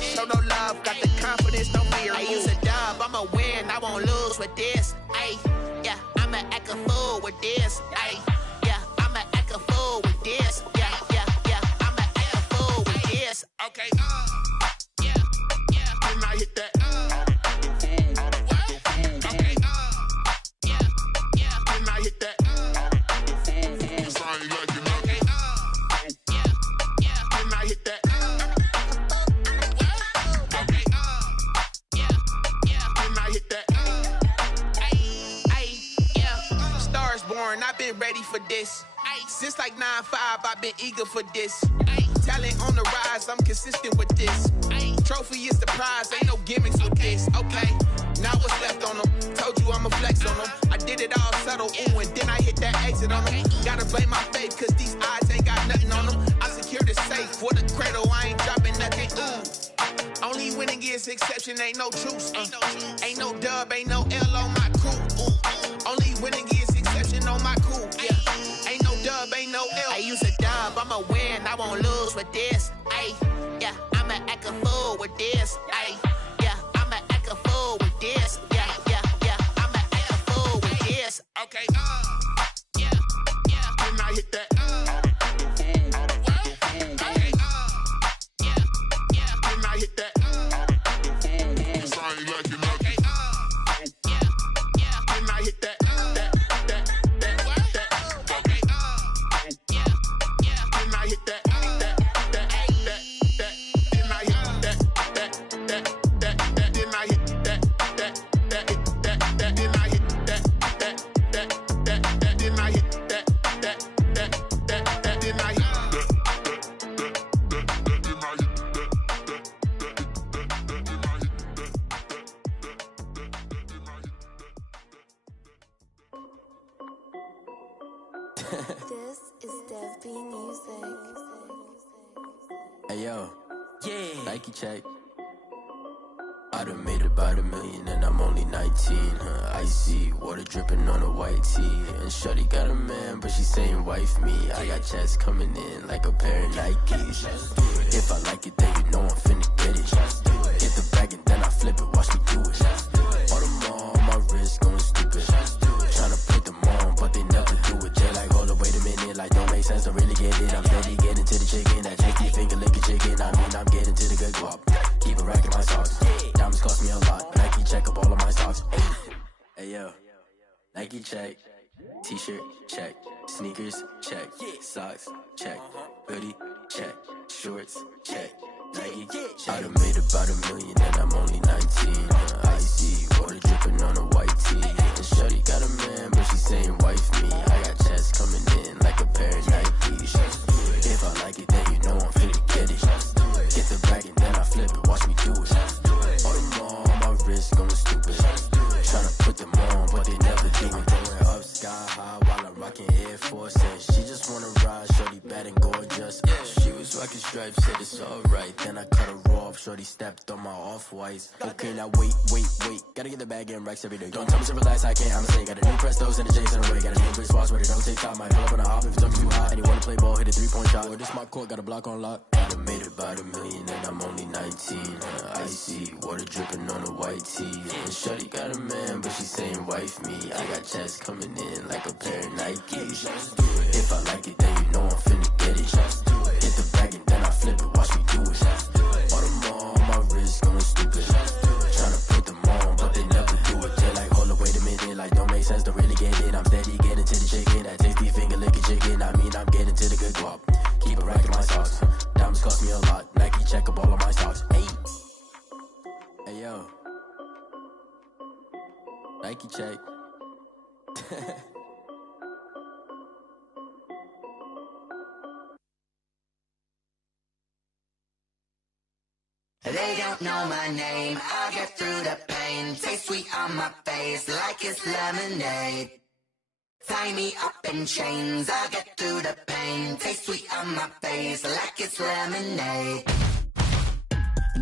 Show no love, got the confidence, no fear. I use a dub, I'ma win, I won't lose with this. Yeah, I'ma act a fool with this. Yeah, I'ma act a fool with this. Yeah, I'ma act a fool with this. Okay, yeah, can I hit that? Okay, yeah, can I hit that? Cause I ain't like it now. Okay, yeah, can I hit that? Okay, yeah, can I hit that? Yeah, Stars born, I've been ready for this. Since like 9-5, I've been eager for this. Talent on the rise, I'm consistent with this. Trophy is the prize, ain't no gimmicks with this. Okay, now what's left on them? Told you I'ma flex on them. I did it all subtle, ooh, and then I hit that exit on them. Gotta blame my faith, cause these odds ain't got nothing on them. I secure the safe for the cradle, I ain't dropping nothing, ooh. Only winning is exception, ain't no truce. Ain't no dub, ain't no L on my crew. Ooh. Only winning is exception on my crew, yeah. Ain't no dub, ain't no L. I use a dub, I'ma win, I won't lose with this. Yeah, I'ma act a fool with this. Yeah, I'ma act a fool with this. Yeah, I'ma act a fool with this. Okay, yeah, can I hit that? Okay, yeah, can I hit that? Cause I ain't like it now. Okay, yeah, can I hit that? This is Dev B Music. Hey yo, yeah, Nike check. I done made about $1 million and I'm only 19. Icy water dripping on a white tee. And shorty got a man, but she saying wife me. I got checks coming in like a pair of Nikes. If I like it, then you know I'm finna get it. Get the bag and then I flip it, watch me do it. All them on my wrist going stupid. Tryna put them on, but they never do it. They like, hold up, wait a minute, like don't make sense, I really get it. I'm steady getting to the chicken, that chicky finger licking chicken. I mean, I'm getting to the good guap. Keep a rack in my socks. Diamonds cost me a lot. Nike check up all of my stocks. Hey yo, Nike check. T-shirt check. Sneakers check. Socks check. Hoodie check. Shorts check. Nike. I done made about $1 million and I'm only 19. Icy water dripping on a white tee. And shorty got a man, but she saying wife me. I got checks coming in like a pair of Nikes. If I like it, then you know I'm finna get it. Get the bag and then I flip it, watch me do it. All them on my Rocket stripes said it's alright. Then I cut her off. Shorty stepped on my off-whites. Okay, now wait. Gotta get the bag in racks every day. Don't tell me to relax, I can't, I'ma say. Got a new Prestos and the J's in the way. Got a new bitch spots where they don't take time. Might pull up on a hop if it's up too hot. And you wanna play ball, hit a 3-point shot. Or this my court, got a block on lock. I done made about $1 million and I'm only 19. Icy, water dripping on a white tee. And shorty got a man, but she saying wife me. I got checks coming in like a pair of Nikes. If I like it, then you know I'm finna get it. Hit the bag and then I flip it, watch me do it. All them on my wrist going stupid. Tryna put them on, but they never do it. They're like, hold up, wait a minute, like don't make sense, don't really get it. I'm steady getting to the chicken, that tasty finger licking chicken. I mean, I'm getting to the good guap. Keep a rack in my socks. Diamonds cost me a lot. Nike check up all of my stocks. Hey yo, Nike check. They don't know my name, I'll get through the pain. Taste sweet on my face like it's lemonade. Tie me up in chains, I'll get through the pain. Taste sweet on my face like it's lemonade.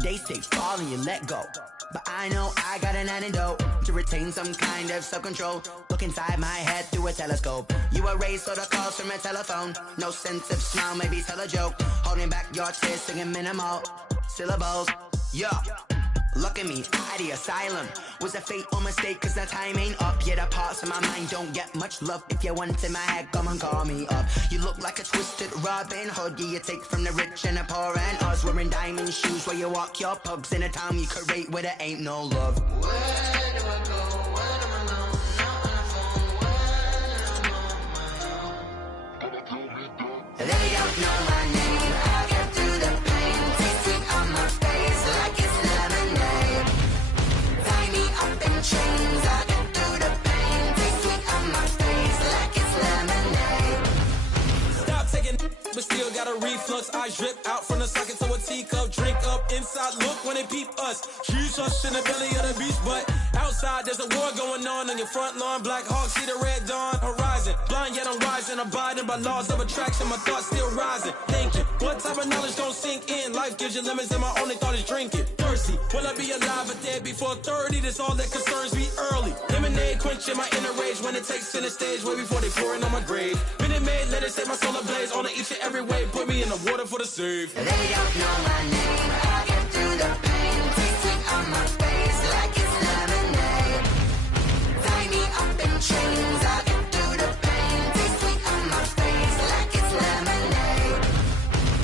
They say fall and you let go, but I know I got an antidote to retain some kind of self-control. Look inside my head through a telescope. You erase all the calls from a telephone. No sense of smile, maybe tell a joke. Holding back your tears, singing minimal syllables. Yeah, look at me, out of the asylum. Was a fate or mistake, cause the time ain't up. Yet the parts of my mind don't get much love. If you want in my head, come and call me up. You look like a twisted Robin Hood. Yeah, you take from the rich and the poor and us. Wearing diamond shoes where you walk your pugs. In a town you create where there ain't no love. Where do I go? When I'm alone? Not on the phone. When I'm on my own. They don't know my name. I'll get through the pain. Taste sweet on my face like it's lemonade. Tie me up in chains. I'll get through the pain. Taste sweet on my face like it's lemonade. Stop taking, but still got a reflux. I drip out from the socket to a teacup. Drink up inside, look when they peep us. Choose us in the belly of the beast, but outside there's a war going on your front lawn. Black Hawk, see the red dawn horizon. Blind yet I'm rising, abiding by laws of attraction. My thoughts still rising, thinking what type of knowledge don't sink in. Life gives you limits and my only thought is drinking. Thirsty, will I be alive or dead before 30? That's all that concerns me early. Lemonade quenching my inner rage when it takes center stage way before they pouring on my grave. Minute Maid, let it set my soul ablaze on each and every way. Put me in the water for the save. They don't know my name, I'll get through the pain. Taste sweet on my face like it's lemonade. Tie me up in chains, I'll get through the pain. Taste sweet on my face like it's lemonade.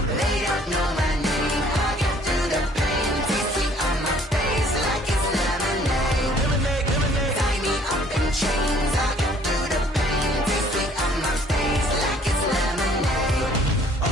They don't know my name, I'll get through the pain. Taste sweet on my face like it's lemonade. Lemonade. Tie me up in chains, I'll get through the pain. Taste sweet on my face like it's lemonade. Oh.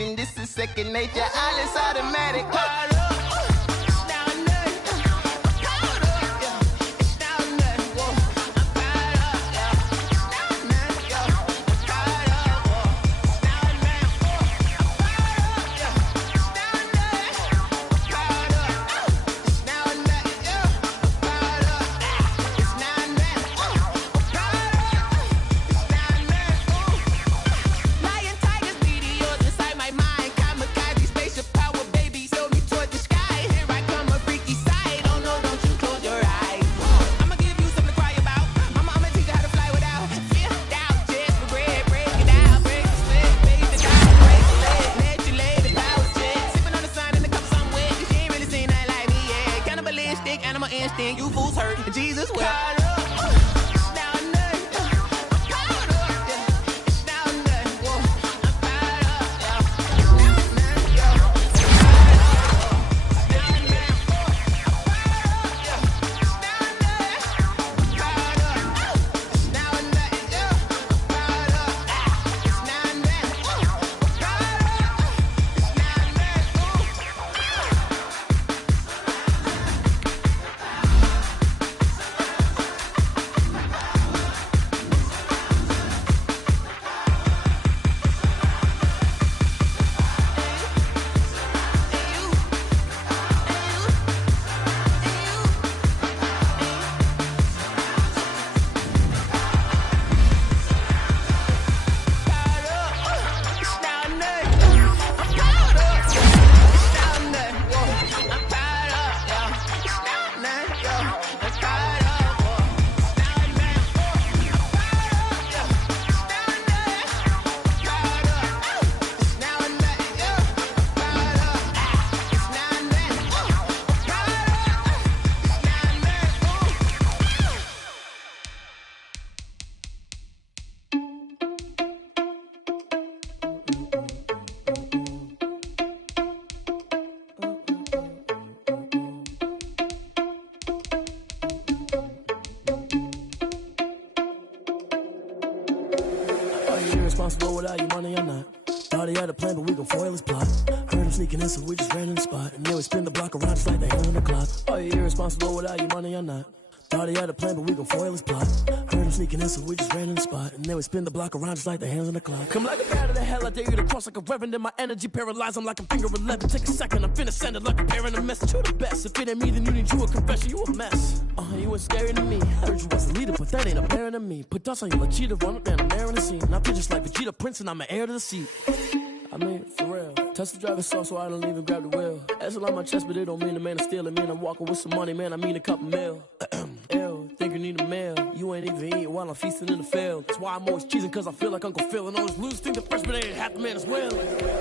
sensation. This is second nature. All is automatic. You fools hurt. Jesus will. Irresponsible without your money or not. Thought he had a plan, but we gon' foil his plot. Heard him sneaking in, so we just ran in the spot. And then we spin the block around just like the hand on the clock. Are you irresponsible without your money or not? Thought he had a plan, but we gon' foil his plot. Heard him sneaking in, so we just ran in the spot. And then we spin the block around just like the hands on the clock. Come like a bat of the hell, I dare you to cross like a reverend. In my energy paralyzed, I'm like a finger 11. Take a second, I'm finna send it like a parent a message. You the best, if it ain't me, then you need you a confession. You a mess. You ain't scary to me. Heard you was a leader, but that ain't apparent to me. Put dust on you like cheetah, run up down, I'm there in the scene. I feel just like Vegeta Prince, and I'm an heir to the seat. I mean, for real. Touch the driver's soft, so I don't even grab the wheel. That's a lot on my chest, but it don't mean the man is stealing. Man, I'm walking with some money, man, I mean a couple mil. Ew, think you need a meal. You ain't even eating while I'm feasting in the field. That's why I'm always cheesing, cause I feel like Uncle Phil. And all those losers think the freshman ain't half the man as well.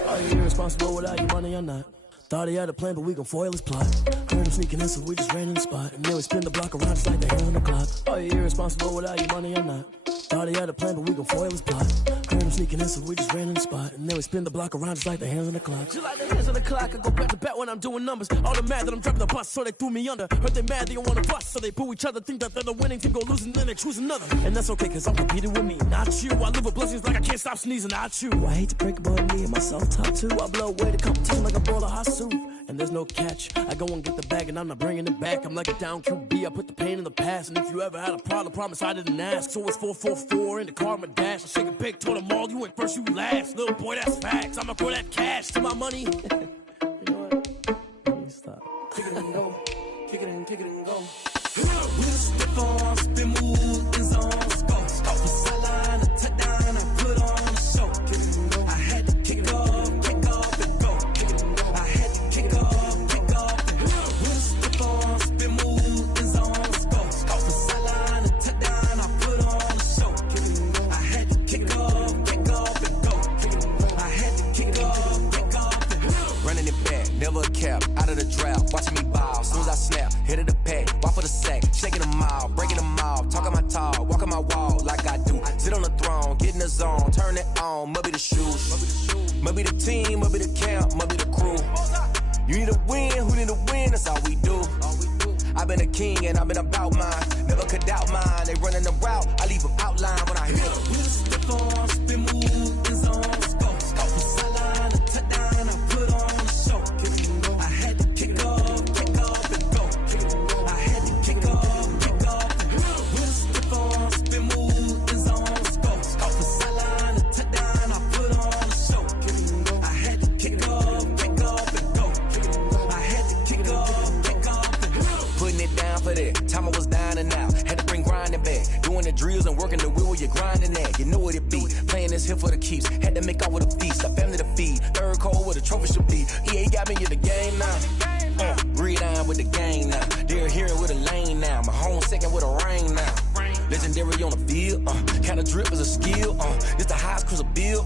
Are you irresponsible without your money or not? Thought he had a plan, but we gon' foil his plot. Heard him sneaking in, so we just ran in the spot. And then we spin the block around just like the hand on the clock. Are you irresponsible without your money or not? Thought he had a plan, but we gon' foil his plot. Heard him sneaking in, so we just ran in the spot. And then we spin the block around just like the hands on the clock. Just like the hands on the clock, I go back to back when I'm doing numbers. All the mad that I'm dropping the bus, so they threw me under. Heard they mad, they don't wanna bust, so they boo each other. Think that they're the winning team, go losing, then they choose another. And that's okay, cause I'm competing with me, not you. I live with blessings like I can't stop sneezing, not you. I hate to break it, but me and myself top two. I blow away the competition like a bowl of hot soup. And there's no catch. I go and get the bag and I'm not bringing it back. I'm like a down QB, I put the pain in the past. And if you ever had a problem, promise I didn't ask. So it's 444 in the car, my dash. I shake a big, told them all, you went first, you last. Little boy, that's facts. I'ma throw that cash to my money. You know what? Let me stop. Kick it and go. Kick it and go. We'll step on, spin, move, in zone, go. Off the sideline, a touchdown, I put on a show. I had to kick off and go. I had to kick off and go. We'll step on, spin, move, in zone, go. Off the sideline, a touchdown, I put on a show. I had to kick off and go. I had to kick off and go. Running it back, never a cap, out of the draft, watching me ball. Soon as I snap, hit of the pack, walk for the sack, shaking them all, breaking them all, talking my talk, walking my wall like I do. Sit on the throne, get in the zone, turn it on, must be the shoes, must be the team, must be the camp, must be the crew. You need a win, who need a win, that's all we do. I've been a king and I've been about mine, never could doubt mine. They running the route, I leave them outline when I hit them. We'll step on, spin, move, in zone, go. Off the sideline, a touchdown. grinding that, you know what it be. Playing this here for the keeps, had to make off with a feast. A family to feed, third cold where the trophy should be. EA got me in the game now. Breed on with the game now. They're here with a lane now. My home second with a rain now. Legendary on the field, kinda drip is a skill, it's the highest cruiser bill,